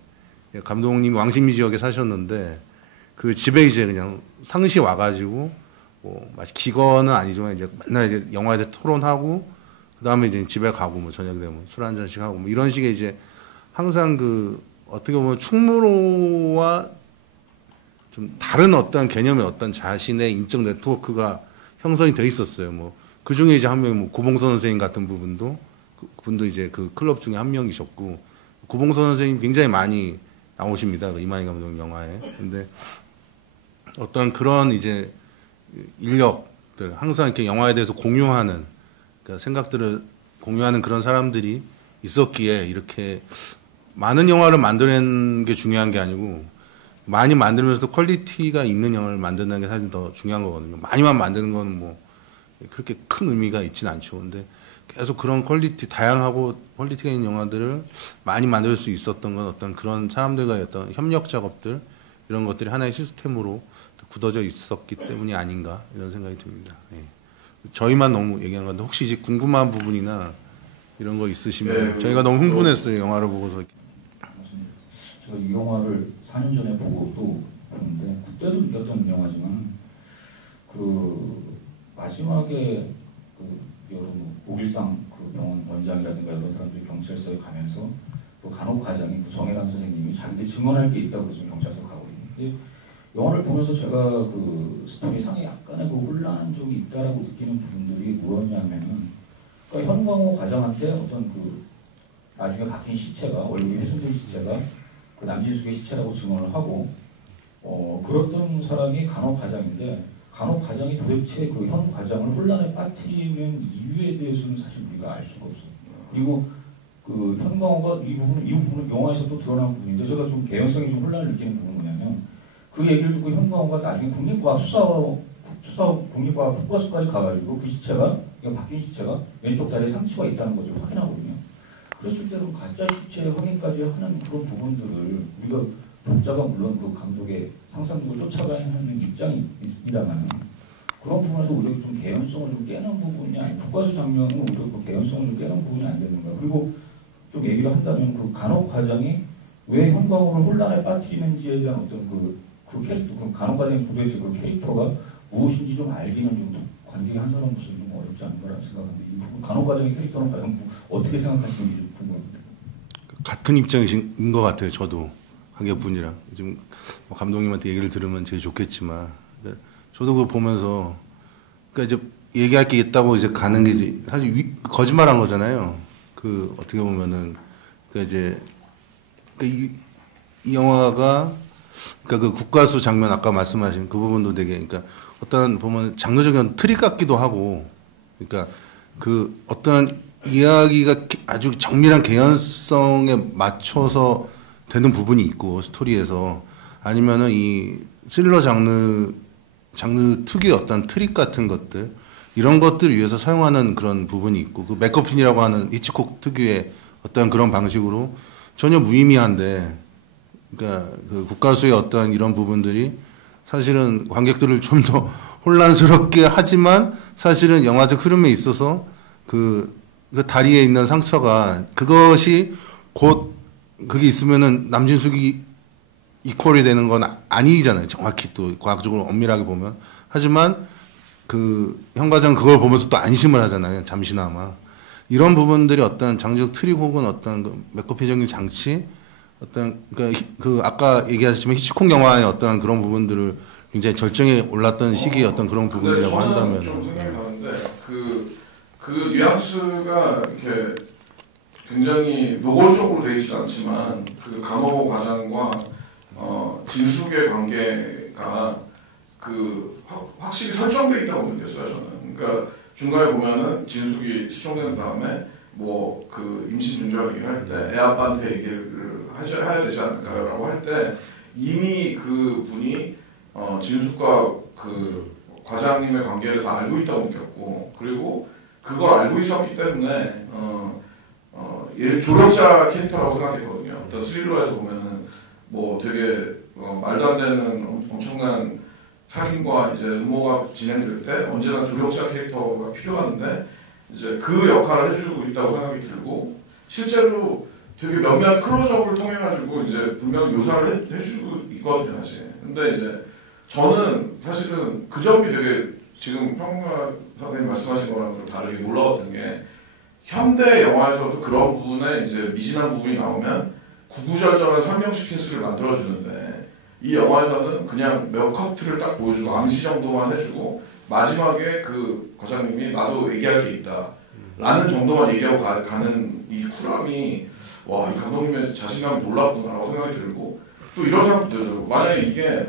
감독님이 왕십리 지역에 사셨는데 그 집에 이제 그냥 상시 와가지고 뭐 마치 기거는 아니지만 이제 맨날 이제 영화에 대해 토론하고 그다음에 이제 집에 가고 뭐 저녁 되면 술 한 잔씩 하고 뭐 이런 식의 이제 항상 어떻게 보면 충무로와 좀 다른 어떤 개념의 어떤 자신의 인적 네트워크가 형성이 돼 있었어요. 뭐 그 중에 이제 한 명이 뭐 구봉선 선생님 같은 그분도 이제 그 클럽 중에 한 명이셨고, 구봉선 선생님 굉장히 많이 나오십니다. 그 이만희 감독 영화에. 근데 어떤 그런 이제 인력들, 항상 이렇게 영화에 대해서 공유하는, 그러니까 생각들을 공유하는 그런 사람들이 있었기에 이렇게 많은 영화를 만들어낸 게 중요한 게 아니고 많이 만들면서도 퀄리티가 있는 영화를 만드는 게 사실 더 중요한 거거든요. 많이만 만드는 건 뭐 그렇게 큰 의미가 있진 않죠. 근데 계속 그런 다양하고 퀄리티가 있는 영화들을 많이 만들 수 있었던 건 어떤 그런 사람들과의 어떤 협력 작업들, 이런 것들이 하나의 시스템으로 굳어져 있었기 때문이 아닌가 이런 생각이 듭니다. 저희만 너무 얘기한 건데 혹시 이제 궁금한 부분이나 이런 거 있으시면 저희가 너무 흥분했어요. 영화를 보고서. 제가 이 영화를 4년 전에 보고 또 봤는데 그때도 느꼈던 영화지만 마지막에 여러 5.13 병원 원장이라든가 이런 사람들이 경찰서에 가면서 또 간호 과장이 정혜란 선생님이 자기들 증언할 게 있다고 해서 경찰서 가거든요. 근데 영화를 보면서 제가 스토리상에 약간의 혼란한 점이 있다라고 느끼는 부분들이 뭐였냐면은, 그러니까 현광호 과장한테 어떤 나중에 바뀐 시체가, 얼굴이 훼손된 시체가 남진숙의 시체라고 증언을 하고, 그랬던 사람이 간호 과장인데, 간호 과장이 도대체 현 과장을 혼란에 빠뜨리는 이유에 대해서는 사실 우리가 알 수가 없어요. 그리고 현광호가 이 부분은 영화에서 또 드러난 부분인데, 제가 좀 개연성이 좀 혼란을 느끼는 부분은 뭐냐면, 그 얘기를 듣고 현광호가 나중에 국립과학 국과수까지 가가지고 그 시체가, 바뀐 시체가 왼쪽 다리에 상처가 있다는 것을 확인하거든요. 그랬을 때는 가짜 시체 확인까지 하는 그런 부분들을 우리가 독자가 물론 그 감독의 상상력을 쫓아가는 입장이 있습니다만, 그런 부분에서 우리가 좀 개연성을 좀 깨는 부분이 아니, 국과수 장면은 우리가 그 개연성을 좀 깨는 부분이 안 되는가. 그리고 좀 얘기를 한다면 간호 과장이 왜 현광호를 혼란에 빠뜨리는지에 대한 어떤 캐릭터, 간호 과장의 도대체 캐릭터가 무엇인지 좀 알기는 좀 관객이 한 사람으로서 좀 어렵지 않은가라는 생각합니다. 이 부분 간호 과장의 캐릭터는 과연 어떻게 생각하시는지 좀 궁금합니다. 같은 입장이신 것 같아요. 저도 관객분이랑 지금 감독님한테 얘기를 들으면 제일 좋겠지만, 저도 그거 보면서 그러니까 이제 얘기할 게 있다고 이제 가는 게 사실 거짓말한 거잖아요. 어떻게 보면은 이제 이 영화가 그러니까 국가수 장면 아까 말씀하신 그 부분도 되게 그러니까 어떤 보면 장르적인 틀이 같기도 하고, 그러니까 어떤 이야기가 아주 정밀한 개연성에 맞춰서 되는 부분이 있고 스토리에서 아니면은 이 스릴러 장르 특유의 어떤 트릭 같은 것들 이런 것들을 위해서 사용하는 그런 부분이 있고 그 맥거핀이라고 하는 히치콕 특유의 어떤 그런 방식으로 전혀 무의미한데 그러니까 그 국가수의 어떤 이런 부분들이 사실은 관객들을 좀 더 혼란스럽게 하지만 사실은 영화적 흐름에 있어서 그 다리에 있는 상처가 그것이 곧 그게 있으면은 남진숙이 이퀄이 되는 건 아니잖아요. 정확히 또 과학적으로 엄밀하게 보면. 하지만 그 현과장 그걸 보면서 또 안심을 하잖아요. 잠시나마. 이런 부분들이 어떤 장적 트릭 혹은 어떤 그 맥거피적인 장치 어떤 그 아까 얘기하셨지만 히치콕 영화의 어떤 그런 부분들을 굉장히 절정에 올랐던 시기의 어떤 그런 부분이라고 한다면 좀 생각이 나는데 그 뉘앙스가 이렇게 굉장히 노골적으로 되어 있지는 않지만 그 간호 과장과 진숙의 관계가 그 확실히 설정되어 있다고 느꼈어요 저는. 그러니까 중간에 보면은 진숙이 실종된 다음에 뭐 그 임신 중절 얘기를 할 때 애 아빠한테 얘기를 해야 되지 않을까요라고 할 때 이미 그 분이 진숙과 그 과장님의 관계를 다 알고 있다고 느꼈고 그리고 그걸 알고 있었기 때문에 얘를 조력자 캐릭터라고 생각했거든요. 어떤 스릴러에서 보면은 뭐 되게 말도 안 되는 엄청난 살인과 이제 음모가 진행될 때 언제나 조력자 캐릭터가 필요한데 이제 그 역할을 해주고 있다고 생각이 들고 실제로 되게 몇몇 클로즈업을 통해 가지고 이제 분명히 묘사를 해주고 있거든요 사실. 근데 이제 저는 사실은 그 점이 되게 지금 평가 선생님 말씀하신 거랑 좀 다르게 놀라웠던 게 현대 영화에서도 그런 부분에 이제 미진한 부분이 나오면 구구절절한 삼명식 킨스를 만들어주는데 이 영화에서는 그냥 몇 커트를 딱 보여주고 암시 정도만 해주고 마지막에 그 과장님이 나도 얘기할 게 있다 라는 정도만 얘기하고 가는 이 쿨함이 와, 이 감독님의 자신감이 놀랍구나라고 생각이 들고 또 이런 생각도 들어요. 만약에 이게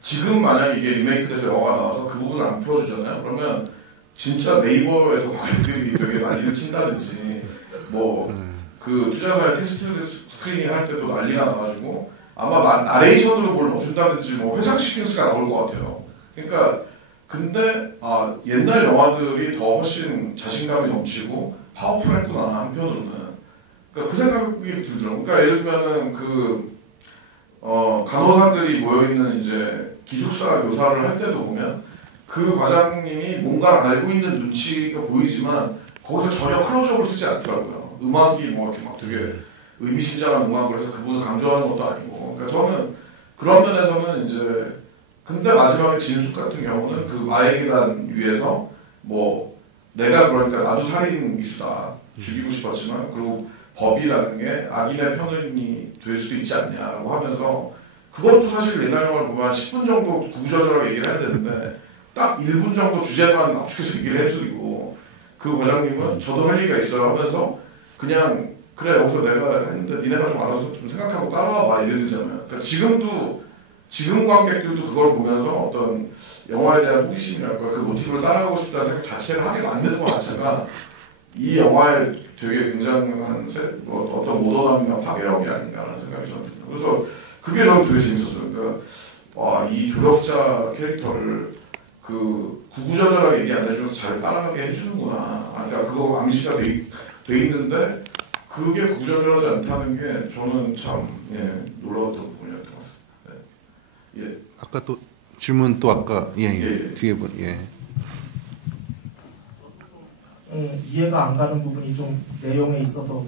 지금 만약에 이게 리메이크돼서 영화가 나와서 그 부분을 안 풀어주잖아요. 그러면 진짜 네이버에서 관객들이 되게 난리를 친다든지 뭐 그 투자사의 테스트 스크리닝 할 때도 난리가 나가지고 아마 나레이션으로 뭘 넣어준다든지 뭐 회상시킨스가 나올 것 같아요. 그러니까 근데 옛날 영화들이 더 훨씬 자신감이 넘치고 파워풀했구나 한편으로는. 그러니까 그 생각이 들더라고요. 그러니까 예를 들면은 간호사들이 모여있는 이제 기숙사 묘사를 할 때도 보면 그 과장님이 뭔가를 알고 있는 눈치가 보이지만 거기서 전혀 클로즈업을 쓰지 않더라고요. 음악이 뭐 이렇게 막 되게 의미심장한 음악을 해서 그분을 강조하는 것도 아니고. 그러니까 저는 그런 면에서는 이제 근데 마지막에 진숙 같은 경우는 그 마약이란 위에서 뭐 내가 그러니까 나도 살인 미수다 죽이고 싶었지만 그리고 법이라는 게 악인의 편이 될 수도 있지 않냐라고 하면서 그것도 사실 옛날 영화를 보면 10분 정도 구구절절하게 얘기를 해야 되는데 딱 1분 정도 주제만 압축해서 얘기를 해주고 그 과장님은 저도 할 얘기가 있어요 하면서 그냥 그래 여기서 내가 했는데 니네가 좀 알아서 좀 생각하고 따라와봐 이러잖아요. 그러니까 지금 관객들도 그걸 보면서 어떤 영화에 대한 호기심이랄까 그 모티브를 따라가고 싶다는 생각 자체를 하게 만드는 것 자체가 이 영화의 되게 굉장한 어떤 모던함이나 파괴력이 아닌가라는 생각이 저는 듭니다. 그래서 그게 저는 되게 재밌었어요. 그러니까 이 조력자 캐릭터를 그 구구절절하게 얘기 안 해주면서 잘 따라가게 해주는구나. 그러니까 그거 암시가 돼 있는데 그게 구구절절하지 않다는 게 저는 참 놀라웠던 부분이었던 것 같습니다. 네. 예. 아까 또 질문 또 아까 뒤에 이해가 안 가는 부분이 좀 내용에 있어서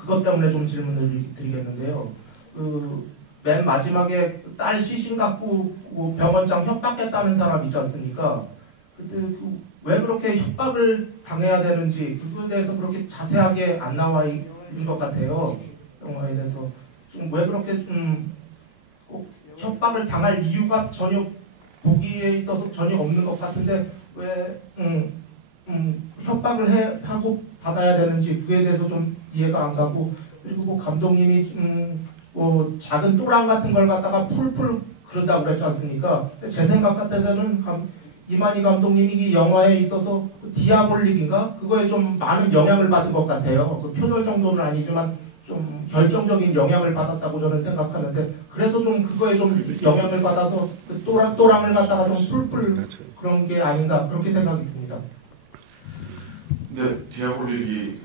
그것 때문에 좀 질문을 드리겠는데요. 맨 마지막에 딸 시신 갖고 병원장 협박했다는 사람 있지 않습니까? 근데 왜 그렇게 협박을 당해야 되는지 그거에 대해서 그렇게 자세하게 안 나와 있는 것 같아요. 영화에 대해서 좀 왜 그렇게 꼭 협박을 당할 이유가 전혀 보기에 있어서 전혀 없는 것 같은데 왜 협박을 하고 받아야 되는지 그에 대해서 좀 이해가 안 가고 그리고 감독님이 뭐 작은 또랑 같은 걸 갖다가 풀풀 그러자고 그랬지 않습니까? 제 생각 같아서는 이만희 감독님이 이 영화에 있어서 디아볼릭인가 그거에 좀 많은 영향을 받은 것 같아요. 그 표절 정도는 아니지만 좀 결정적인 영향을 받았다고 저는 생각하는데 그래서 좀 그거에 좀 영향을 받아서 그 또랑을 갖다가 좀 풀풀 그런 게 아닌가 그렇게 생각이 듭니다. 근데 디아볼릭이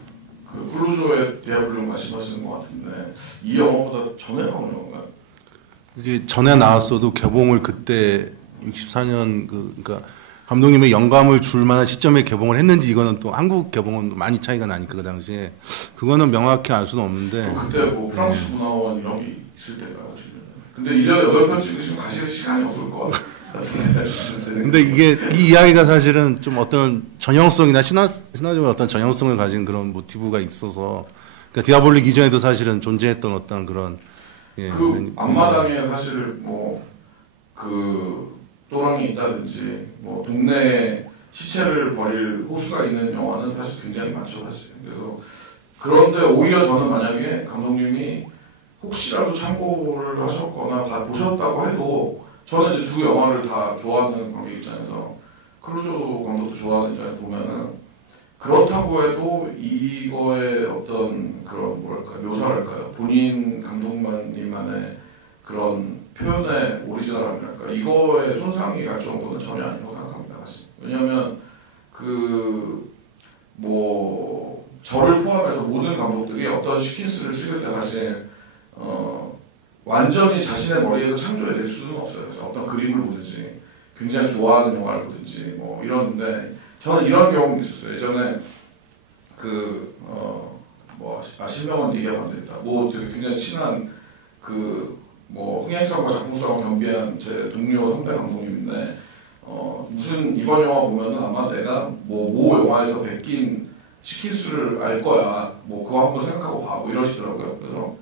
그 클루조의 디아볼릭 말씀하시는 것 같은데 이 영화보다 전에 나온 영화인가요? 이게 전에 나왔어도 개봉을 그때 64년 그러니까 감독님의 영감을 줄 만한 시점에 개봉을 했는지 이거는 또 한국 개봉은 많이 차이가 나니까 그 당시에 그거는 명확히 알 수는 없는데 그때 뭐 프랑스 문화원 이런 게 있을 때가요 지금. 근데 1년에 8편 찍으시면 가실 시간이 없을 것 같아요. 근데 이게 이 이야기가 사실은 좀 어떤 전형성이나 신화적인 어떤 전형성을 가진 그런 모티브가 있어서 그러니까 디아볼릭 이전에도 사실은 존재했던 어떤 그런 그 앞마당에 사실 뭐 그 또랑이 있다든지 뭐 동네에 시체를 버릴 호수가 있는 영화는 사실 굉장히 많죠 사실. 그래서 그런데 오히려 저는 만약에 감독님이 혹시라도 참고를 하셨거나 다 보셨다고 해도 저는 이제 두 영화를 다 좋아하는 관객 입장에서 클루조 감독도 좋아하는 입장에서 보면은 그렇다고 해도 이거의 어떤 그런 뭐랄까 묘사랄까요 본인 감독님만의 그런 표현의 오리지널함이랄까 이거에 손상이 갈 정도는 전혀 아니라고 생각합니다 사실. 왜냐하면 그 뭐 저를 포함해서 모든 감독들이 어떤 시퀀스를 찍을 때 사실 완전히 자신의 머리에서 창조해낼 수는 없어요. 어떤 그림을 보든지 굉장히 좋아하는 영화를 보든지 뭐 이러는데 저는 이런 경험이 있었어요. 예전에 신명원 얘기가 감독이다. 뭐 되게 굉장히 친한 뭐 흥행성과 작품성을 겸비한 제 동료 선배 감독님인데 무슨 이번 영화 보면은 아마 내가 모 영화에서 베낀 시킨수를 알 거야. 뭐 그거 한번 생각하고 봐. 뭐 이러시더라고요. 그래서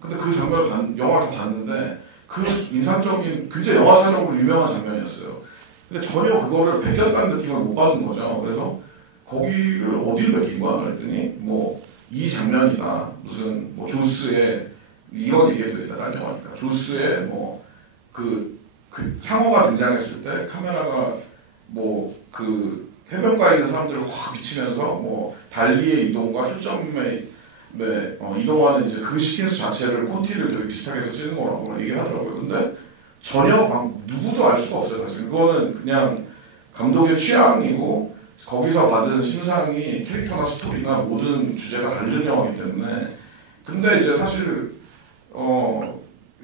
근데 그 장면을 영화를 다 봤는데 그 인상적인 굉장히 영화사적으로 유명한 장면이었어요. 근데 전혀 그거를 베꼈다는 느낌을 못 받은 거죠. 그래서 거기를 어디를 베낀 거야? 그랬더니 뭐 이 장면이나 무슨 뭐 조스의 이런 얘기도 있다. 딴 영화니까 조스의 뭐 그 상어가 등장했을 때 카메라가 뭐 그 해변가에 있는 사람들을 확 비치면서 뭐 달리의 이동과 초점의 이동하는 이제 그 시퀀스 자체를 콘티를 되게 비슷하게 해서 찍은 거라고 얘기를 하더라고요. 근데 전혀 누구도 알 수가 없어요. 사실 그거는 그냥 감독의 취향이고 거기서 받은 심상이 캐릭터나 스토리나 모든 주제가 다른 영화이기 때문에 근데 이제 사실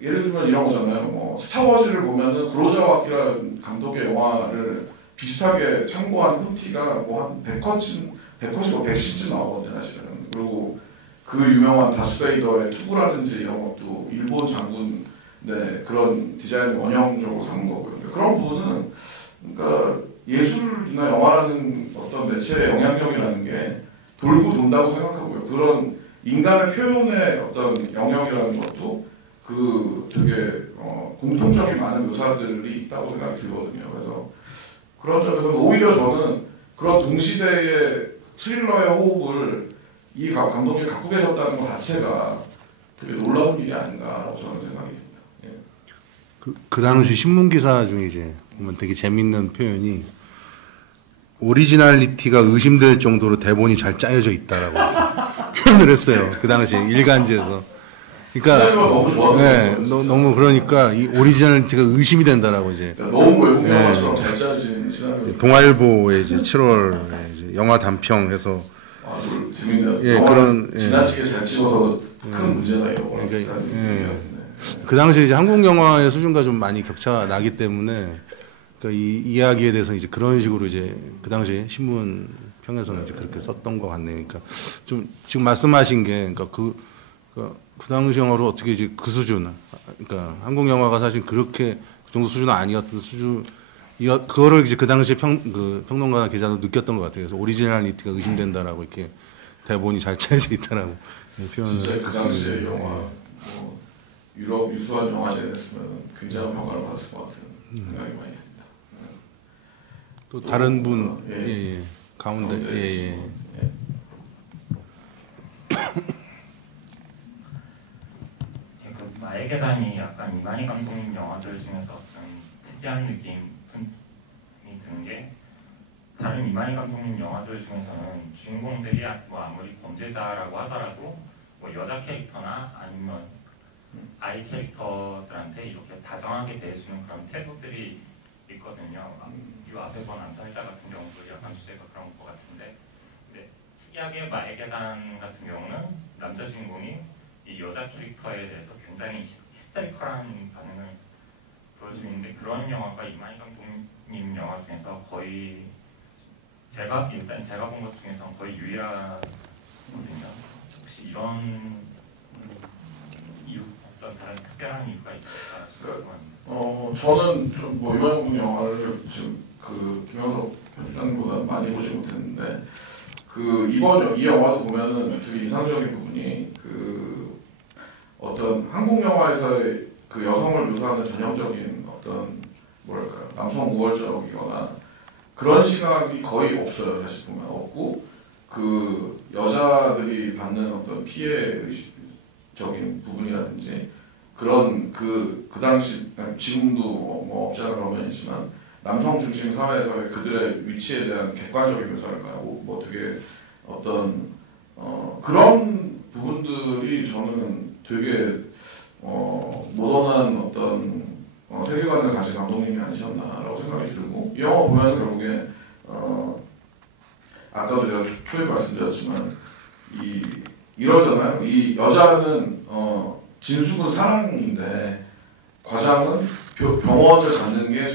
예를 들면 이런 거잖아요. 뭐 스타워즈를 보면은 구로사와 아키라 감독의 영화를 비슷하게 참고한 콘티가 뭐 한 100컷이고 100씬쯤 나오거든요. 사실은. 그리고 그 유명한 다스베이더의 투구라든지 이런 것도 일본 장군 그런 디자인 원형적으로 삼은 거고요. 그런 부분은 그러니까 예술이나 영화라는 어떤 매체의 영향력이라는 게 돌고 돈다고 생각하고요. 그런 인간의 표현의 어떤 영역이라는 것도 그 되게 공통적인 많은 묘사들이 있다고 생각이 들거든요. 그래서 그런 점에서는 오히려 저는 그런 동시대의 스릴러의 호흡을 이 감독님이 갖고 계셨다는 것 자체가 되게 놀라운 일이 아닌가라고 저는 생각이 듭니다. 예. 그 당시 신문 기사 중에 이제 보면 되게 재밌는 표현이 오리지널리티가 의심될 정도로 대본이 잘 짜여져 있다라고 표현을 했어요. 그 당시에 일간지에서. 그러니까 너무 그러니까 이 오리지널리티가 의심이 된다라고 이제. 너무 외국 영화처럼 잘 짜여진 시나리오. 동아일보에 이제 7월에 이제 영화 단평해서 재밌네요. 그런 지나치게 잘 찍어서 큰 문제다 이거. 그러니까, 그 당시에 이제 한국 영화의 수준과 좀 많이 격차가 나기 때문에 그러니까 이 이야기에 대해서 이제 그런 식으로 이제 그 당시에 신문 평에서는 이제 그렇게 썼던 것 같네요. 그러니까 좀 지금 말씀하신 게 그러니까 그 당시 영화로 어떻게 이제 그 수준, 그러니까 한국 영화가 사실 그렇게 그 정도 수준은 아니었던 수준. 그거를 이제 그 당시에 평론가나 기자도 느꼈던 것 같아요. 그래서 오리지널리티가 의심된다라고 이렇게 대본이 잘 짜여져 있다라고 표현을 했었습니다. 진짜 그 당시에 영화, 뭐 유럽 유수한 영화제였으면 굉장한 평가를 받았을 것 같은 생각이 많이 듭니다. 또 다른 분, 가운데, 그 나의 계단이 약간 이만희 감독님 영화들 중에서 좀 특이한 느낌이 드는 게 다른 이만희 감독님 영화들 중에서는 주인공들이 뭐 아무리 범죄자라고 하더라도 뭐 여자 캐릭터나 아니면 아이 캐릭터들한테 이렇게 다정하게 대해주는 그런 태도들이 있거든요. 이 앞에서 남살자 같은 경우도 약간 주제가 그런 것 같은데, 근데 특이하게 마의 계단 같은 경우는 남자 주인공이 이 여자 캐릭터에 대해서 굉장히 히스테리컬한 반응을 보여주는데, 그런 영화가 이만희 감독님 영화 중에서 거의 제가 본 것 중에서 거의 유일하거든요. 혹시 이런 이유, 어떤 다른 특별한 이유가 있을까 싶어요. 저는 좀 뭐 이만희 영화를 지금 그 김영석 편집장님보다 많이 보지 못했는데, 그 이번 이 영화도 보면은 되게 인상적인 부분이 그 어떤 한국 영화에서의 그 여성을 묘사하는 전형적인 어떤 뭐랄까요, 남성 우월적이거나 그런 시각이 거의 없어요. 사실 보면 없고, 그 여자들이 받는 어떤 피해 의식적인 부분이라든지 그런 그 당시, 지금도 뭐 없잖아 그런 면이 있지만 남성 중심 사회에서의 그들의 위치에 대한 객관적인 묘사랄까요? 뭐 되게 어떤 그런 부분들이 저는 되게 모던한 어떤 세계관을 가진 감독님이 아니셨나라고 생각이 들고, 이 영화 보면 결국에 아까도 제가 초에 말씀드렸지만 이러잖아요. 이 여자는 진숙은 사랑인데 과장은 병원을 갖는 게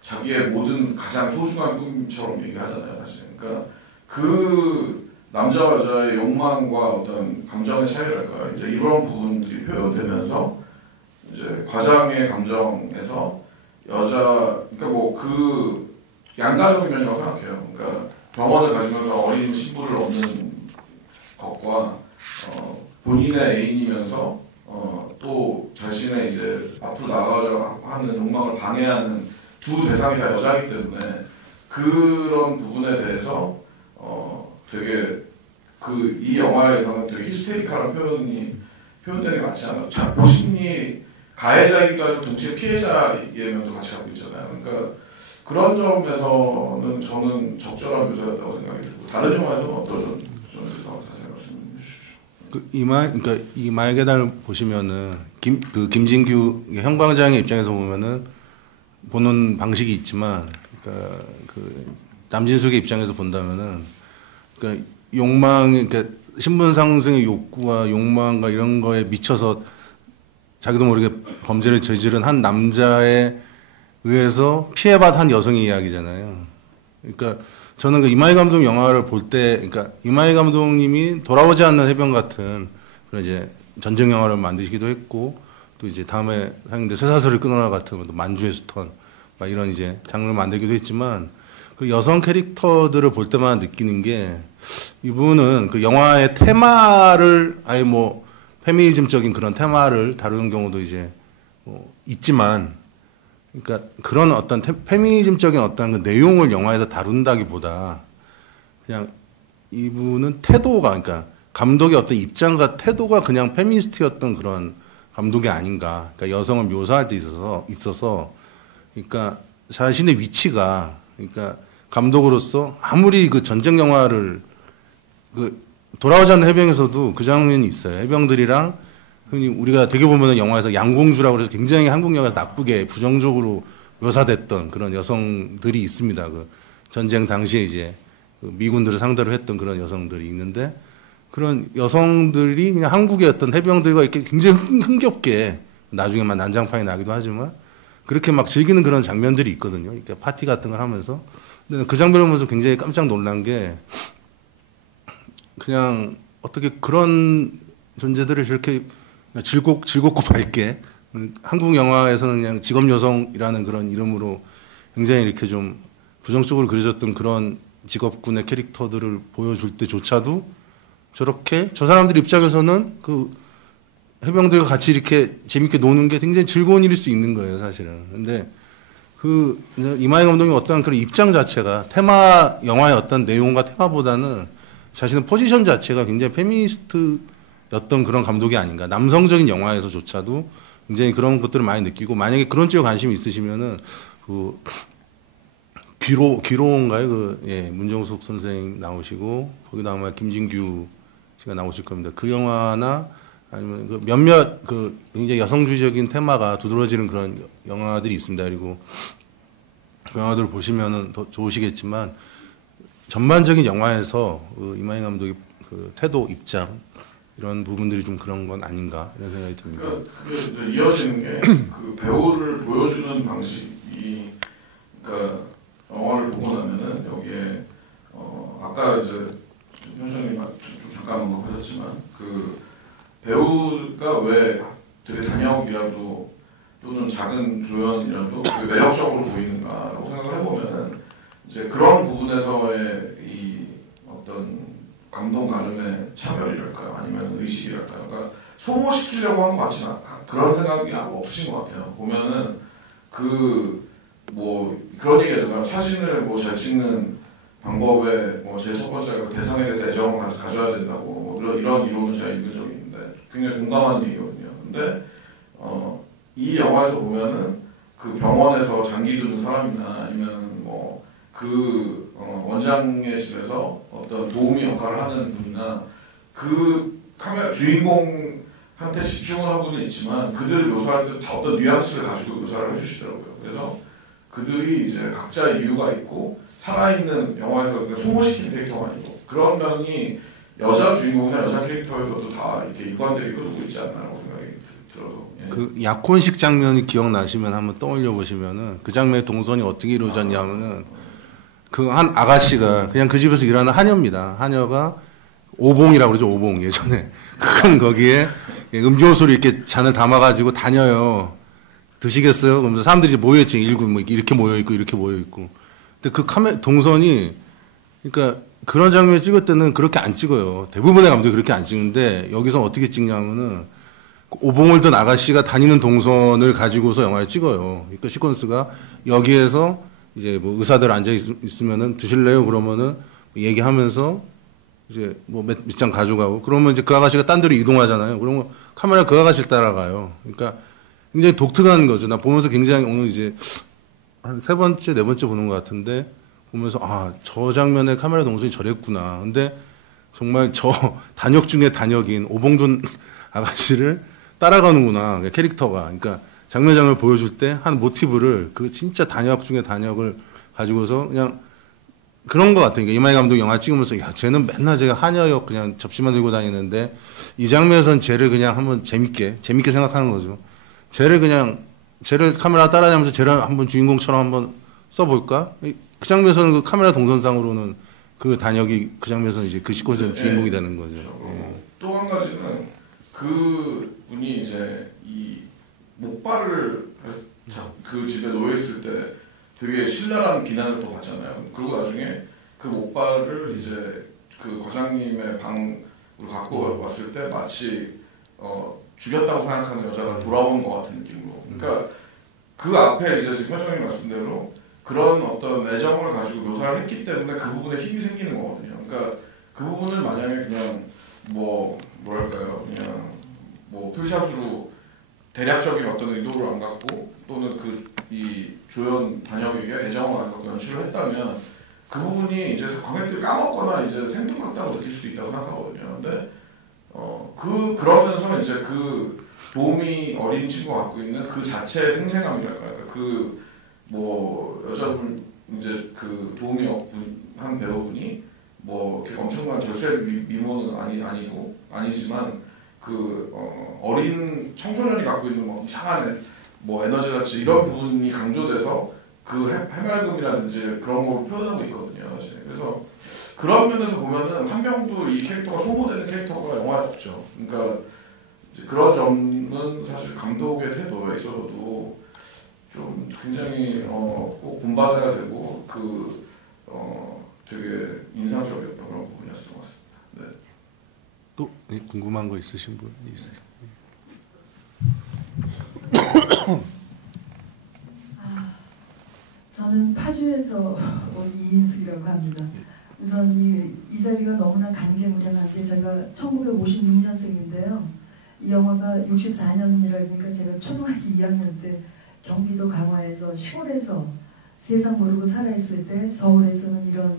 자기의 모든 가장 소중한 꿈처럼 얘기하잖아요, 사실. 그러니까 그 남자와 여자의 욕망과 어떤 감정의 차이랄까요? 이제 이런 부분들이 표현되면서 이제 과장의 감정에서 그러니까 뭐 그 양가적인 면이라고 생각해요. 그러니까 병원을 가지면서 어린 신부를 얻는 것과 본인의 애인이면서 또 자신의 이제 앞으로 나아가자 하는 욕망을 방해하는 두 대상이 다 여자이기 때문에 그런 부분에 대해서 되게 이 영화에서는 되게 히스테리컬한 표현되는 게 맞지 않아요. 자포심리 가해자이기까지 동시에 피해자의 면도 같이 갖고 있잖아요. 그러니까 그런 점에서는 저는 적절한 묘사였다고 생각이 들고, 다른 영화에서는 어떤 점에서 자세히 말씀해 주시죠. 이 말계단을 보시면은 김진규 형광장의 입장에서 보면은 보는 방식이 있지만, 그러니까 그 남진숙의 입장에서 본다면은, 그러니까 그러니까 신분 상승의 욕구와 욕망과 이런 거에 미쳐서 자기도 모르게 범죄를 저지른 한 남자에 의해서 피해받은 한 여성의 이야기잖아요. 그러니까 저는 그 이만희 감독 영화를 볼 때, 그러니까 이만희 감독님이 돌아오지 않는 해변 같은 그런 이제 전쟁 영화를 만드시기도 했고, 또 이제 다음에 상영된 쇠사슬을 끊어라 같은 만주의 수턴 막 이런 이제 장르를 만들기도 했지만, 그 여성 캐릭터들을 볼 때마다 느끼는 게, 이분은 그 영화의 테마를 아예 뭐 페미니즘적인 그런 테마를 다루는 경우도 이제 있지만, 그러니까 그런 어떤 페미니즘적인 어떤 그 내용을 영화에서 다룬다기보다 그냥 이분은 태도가, 그러니까 감독의 어떤 입장과 태도가 그냥 페미니스트였던 그런 감독이 아닌가. 그러니까 여성을 묘사할 때 있어서 그러니까 자신의 위치가, 그러니까 감독으로서 아무리 그 전쟁 영화를 돌아오지 않는 해병에서도 그 장면이 있어요. 해병들이랑 흔히 우리가 되게 보면은 영화에서 양공주라고 해서 굉장히 한국 영화에서 나쁘게 부정적으로 묘사됐던 그런 여성들이 있습니다. 그 전쟁 당시에 이제 그 미군들을 상대로 했던 그런 여성들이 있는데, 그런 여성들이 그냥 한국의 어떤 해병들과 이렇게 굉장히 흥겹게, 나중에만 난장판이 나기도 하지만 그렇게 막 즐기는 그런 장면들이 있거든요. 그러니까 파티 같은 걸 하면서. 근데 그 장면을 보면서 굉장히 깜짝 놀란 게, 그냥 어떻게 그런 존재들을 저렇게 즐겁고 밝게, 한국 영화에서는 그냥 직업 여성이라는 그런 이름으로 굉장히 이렇게 좀 부정적으로 그려졌던 그런 직업군의 캐릭터들을 보여줄 때조차도 저렇게 저 사람들 입장에서는 그 해병들과 같이 이렇게 재밌게 노는 게 굉장히 즐거운 일일 수 있는 거예요, 사실은. 근데 그 이만희 감독님 어떤 그런 입장 자체가 영화의 어떤 내용과 테마보다는 자신의 포지션 자체가 굉장히 페미니스트였던 그런 감독이 아닌가. 남성적인 영화에서조차도 굉장히 그런 것들을 많이 느끼고, 만약에 그런 쪽에 관심이 있으시면은 귀로인가요? 문정숙 선생 나오시고 거기도 아마 김진규 씨가 나오실 겁니다. 그 영화나 아니면 그 몇몇 굉장히 여성주의적인 테마가 두드러지는 그런 영화들이 있습니다. 그리고 그 영화들을 보시면은 더 좋으시겠지만 전반적인 영화에서 이만희 감독의 그 태도, 입장 이런 부분들이 좀 그런 건 아닌가 이런 생각이 듭니다. 그게 이제 이어지는 게 그 배우를 보여주는 방식이 그러니까 영화를 보고 나면은 여기에 아까 이제 현장님 잠깐 언급하셨지만 그 배우가 왜 되게 단역이라도 또는 작은 조연이라도 되게 매력적으로 보이는가라고 생각을 해보면은 이제 그런 부분에서의 이 어떤 감독 나름의 차별이랄까요? 아니면 의식이랄까요? 그러니까 소모시키려고 한 것 같지는 않아. 그런 생각이 없으신 것 같아요. 보면은 그런 얘기잖아요. 사진을 뭐 잘 찍는 방법에 뭐 제일 첫 번째가 대상에 대해서 애정을 가져야 된다고 뭐 이런 이론을 제가 읽은 적이 있는데 굉장히 공감하는 얘기거든요. 근데 이 영화에서 보면은 그 병원에서 장기 두는 사람이나 아니면 뭐 원장의 집에서 어떤 도우미 역할을 하는 분이나 그 카메라 주인공한테 집중을 하고는 있지만 그들을 묘사할 때 다 어떤 뉘앙스를 가지고 묘사를 해주시더라고요. 그래서 그들이 이제 각자의 이유가 있고 살아있는 영화에서 소모시킨 캐릭터가 아니고 그런 면이 여자 주인공이나 여자 캐릭터에서도 다 이렇게 일관되게 흐르고 있지 않나라고 생각이 들어요. 예. 그 약혼식 장면이 기억나시면 한번 떠올려 보시면은 그 장면의 동선이 어떻게 이루어졌냐면은 그 한 아가씨가 그냥 그 집에서 일하는 하녀입니다. 하녀가 오봉이라고 그러죠. 오봉 예전에 큰 거기에 음료수를 이렇게 잔을 담아가지고 다녀요. 드시겠어요? 그러면서 사람들이 모여있지. 이렇게 모여있고 이렇게 모여있고. 근데 그 동선이 그러니까 그런 장면을 찍을 때는 그렇게 안 찍어요. 대부분의 감독이 그렇게 안 찍는데 여기서 어떻게 찍냐면은 오봉을 든 아가씨가 다니는 동선을 가지고서 영화를 찍어요. 그러니까 시퀀스가 여기에서 이제 뭐 의사들 앉아 있으면은 드실래요? 그러면은 얘기하면서 이제 뭐 몇 장 가져가고 그러면 이제 그 아가씨가 딴 데로 이동하잖아요. 그러면 카메라 그 아가씨를 따라가요. 그러니까 굉장히 독특한 거죠. 나 보면서 굉장히 오늘 이제 한 세 번째, 네 번째 보는 것 같은데 보면서 저 장면에 카메라 동선이 저랬구나. 근데 정말 저 단역 중에 단역인 오봉둔 아가씨를 따라가는구나. 캐릭터가. 그러니까 장면을 보여줄 때 한 모티브를 그 진짜 단역 중에 단역을 가지고서 그냥 그런 것 같아요. 그러니까 이만희 감독 영화 찍으면서 야 쟤는 맨날 제가 하녀역 그냥 접시만 들고 다니는데 이 장면에서는 쟤를 그냥 한번 재밌게 생각하는 거죠. 쟤를 카메라 따라다니면서 쟤를 한번 주인공처럼 한번 써볼까? 그 장면에서는 그 카메라 동선상으로는 그 단역이 그 장면에서는 이제 그 시퀀스의 주인공이 되는 거죠. 또 한 가지는 그 분이 이제 이 목발을 그 집에 놓여 있을 때 되게 신랄한 비난을 또 받잖아요. 그리고 나중에 그 목발을 이제 그 과장님의 방으로 갖고 왔을 때 마치 죽였다고 생각하는 여자가 돌아오는 것 같은 느낌으로. 그러니까 그 앞에 이제 지금 현정님 말씀대로 그런 어떤 애정을 가지고 묘사를 했기 때문에 그 부분에 힘이 생기는 거거든요. 그러니까 그 부분을 만약에 그냥 뭐랄까요, 그냥 풀샷으로 대략적인 어떤 의도를 안 갖고 또는 이 조연 단역에게 애정을 안 갖고 연출을 했다면 그 부분이 이제 관객들이 까먹거나 이제 생뚱맞다고 느낄 수도 있다고 생각하거든요. 근데 그러면서 이제 그 도우미 어린 친구가 갖고 있는 그 자체의 생생함이랄까요. 여자분 이제 그 도우미 한 배우분이 이렇게 엄청난 절세 미모는 아니지만 어린 청소년이 갖고 있는 이상한 에너지 같이 이런 부분이 강조돼서 그 해맑음이라든지 그런 걸 표현하고 있거든요. 사실. 그래서 그런 면에서 보면은 한 명도 이 캐릭터가 소모되는 캐릭터가 영화에 없죠. 그러니까 그런 점은 사실 감독의 태도에 있어서도 좀 굉장히 꼭 본받아야 되고 되게 인상적이었던 그런 부분이었던 것 같습니다. 네. 또 궁금한 거 있으신 분 있으세요? 저는 파주에서 온 이인숙이라고 합니다. 우선 이 자리가 너무나 감개무량한데 제가 1956년생인데요. 이 영화가 64년이라니까 제가 초등학교 2학년 때 경기도 강화에서 시골에서 세상 모르고 살아있을 때 서울에서는 이런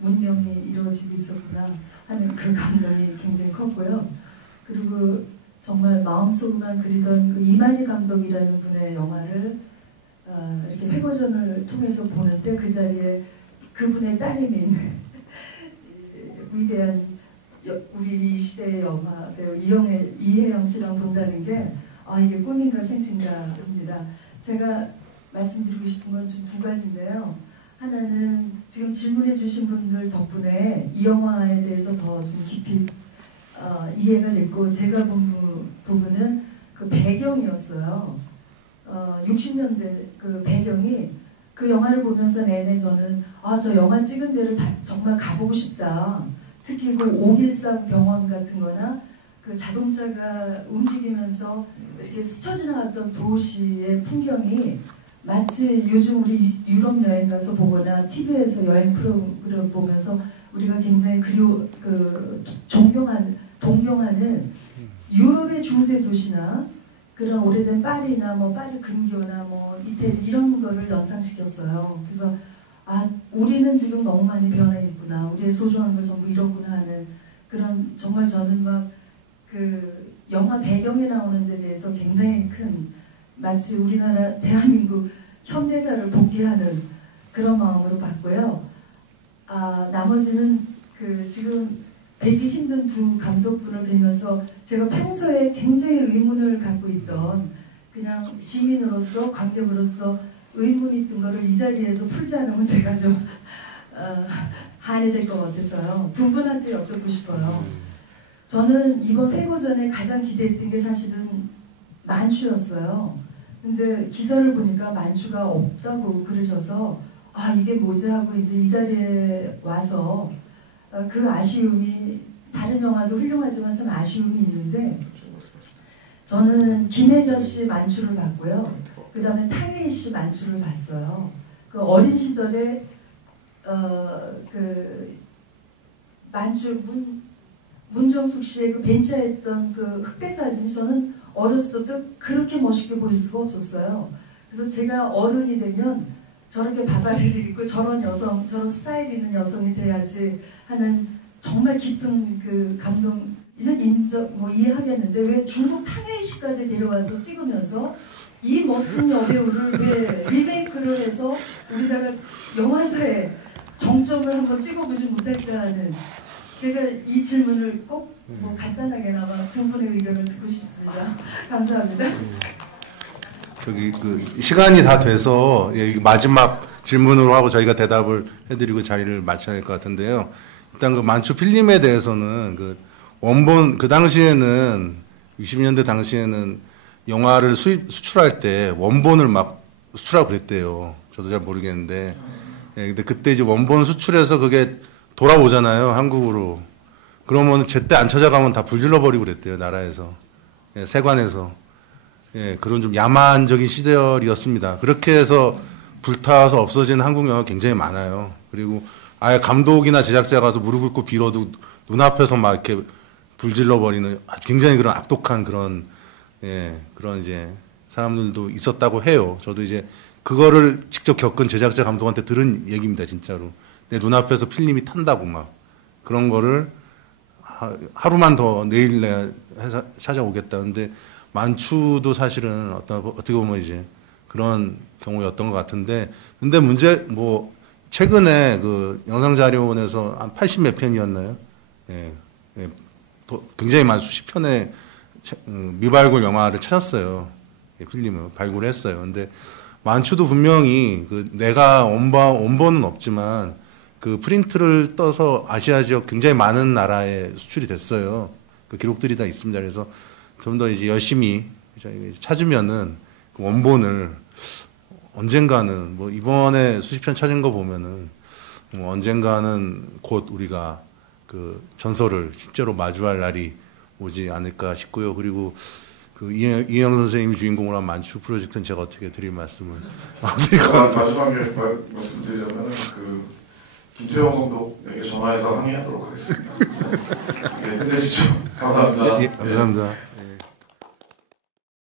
문명이 이루어지고 있었구나 하는 그 감동이 굉장히 컸고요. 그리고 정말 마음속으로만 그리던 그 이만희 감독이라는 분의 영화를 이렇게 회고전을 통해서 보는데 그 자리에 그분의 딸내미인 위대한 우리 이 시대의 영화 배우 이혜영 씨랑 본다는 게 이게 꿈인가 생신가 합니다. 제가 말씀드리고 싶은 건 좀 두 가지인데요. 하나는 지금 질문해 주신 분들 덕분에 이 영화에 대해서 더 좀 깊이 이해가 됐고, 제가 본 부분은 그 배경이었어요. 60년대 그 배경이, 그 영화를 보면서 내내 저는 저 영화 찍은 데를 정말 가보고 싶다. 특히 그 513 병원 같은 거나 그 자동차가 움직이면서 이렇게 스쳐 지나갔던 도시의 풍경이 마치 요즘 우리 유럽 여행 가서 보거나 TV에서 여행 프로그램 보면서 우리가 굉장히 동경하는 유럽의 중세 도시나 그런 오래된 파리나 파리 근교나 이태리 이런 거를 연상시켰어요. 그래서 우리는 지금 너무 많이 변해 있구나. 우리의 소중한 걸 전부 잃었구나 하는 그런, 정말 저는 막 그 영화 배경에 나오는 데 대해서 굉장히 큰, 마치 우리나라 대한민국 현대사를 복귀하는 그런 마음으로 봤고요. 나머지는 그 지금 뵈기 힘든 두 감독분을 뵈면서 제가 평소에 굉장히 의문을 갖고 있던, 그냥 시민으로서 관객으로서 의문이 있던 거를 이 자리에서 풀지 않으면 제가 좀 한해될 것 같아서요. 두 분한테 여쭙고 싶어요. 저는 이번 회고전에 가장 기대했던 게 사실은 만추였어요. 근데 기사를 보니까 만추가 없다고 그러셔서 이게 뭐지 하고 이제 이 자리에 와서 그 아쉬움이, 다른 영화도 훌륭하지만 좀 아쉬움이 있는데, 저는 김혜저 씨 만추를 봤고요. 그 다음에 탕웨이 씨 만추를 봤어요. 그 어린 시절에 그 만추 문정숙 씨의 그 벤치했던 그 흑백 사진이 저는 어렸을 때도 그렇게 멋있게 보일 수가 없었어요. 그래서 제가 어른이 되면 저렇게 바바리를 입고 저런 여성, 저런 스타일 있는 여성이 돼야지 하는 정말 깊은 그 감동은 이해하겠는데, 왜 중국 탕웨이 씨까지 데려와서 찍으면서 이 멋진 여배우를 왜 리메이크를 해서 우리나라 영화사에 정점을 한번 찍어보지 못할까 하는, 제가 이 질문을 꼭 간단하게나마 두 분의 의견을 듣고 싶습니다. 감사합니다. 시간이 다 돼서 마지막 질문으로 하고 저희가 대답을 해드리고 자리를 마쳐야 될 것 같은데요. 일단 그 만추 필름에 대해서는 그 원본, 그 당시에는 60년대 당시에는 영화를 수출할 때 원본을 막 수출하고 그랬대요. 저도 잘 모르겠는데. 근데 그때 이제 원본 수출해서 그게 돌아오잖아요, 한국으로. 그러면 제때 안 찾아가면 다 불질러버리고 그랬대요, 나라에서. 세관에서. 그런 좀 야만적인 시절이었습니다. 그렇게 해서 불타서 없어진 한국 영화가 굉장히 많아요. 그리고 아예 감독이나 제작자 가서 무릎 꿇고 빌어도 눈앞에서 막 이렇게 불질러버리는 굉장히 그런 악독한 그런 이제 사람들도 있었다고 해요. 저도 이제 그거를 직접 겪은 제작자 감독한테 들은 얘기입니다, 진짜로. 내 눈앞에서 필름이 탄다고 막. 그런 거를 하루만 더 내일 내가 찾아오겠다는데, 만추도 사실은 어떻게 보면 이제 그런 경우였던 것 같은데, 근데 최근에 그 영상자료원에서 한 80 몇 편이었나요? 굉장히 많은 수십 편의 미발굴 영화를 찾았어요. 필름을 발굴했어요. 근데 만추도 분명히 내가 원본은 없지만 그 프린트를 떠서 아시아 지역 굉장히 많은 나라에 수출이 됐어요. 그 기록들이 다 있습니다. 그래서 좀 더 이제 열심히 찾으면은 그 원본을 언젠가는 이번에 수십 편 찾은 거 보면은 언젠가는 곧 우리가 그 전설을 실제로 마주할 날이 오지 않을까 싶고요. 그리고 그 이혜영 선생님이 주인공으로 한 만추 프로젝트는 제가 어떻게 드릴 말씀을 마지막에 말씀드리자면 김태형 감독에게 전화해서 항의하도록 하겠습니다. 끝내시죠. 감사합니다. 감사합니다.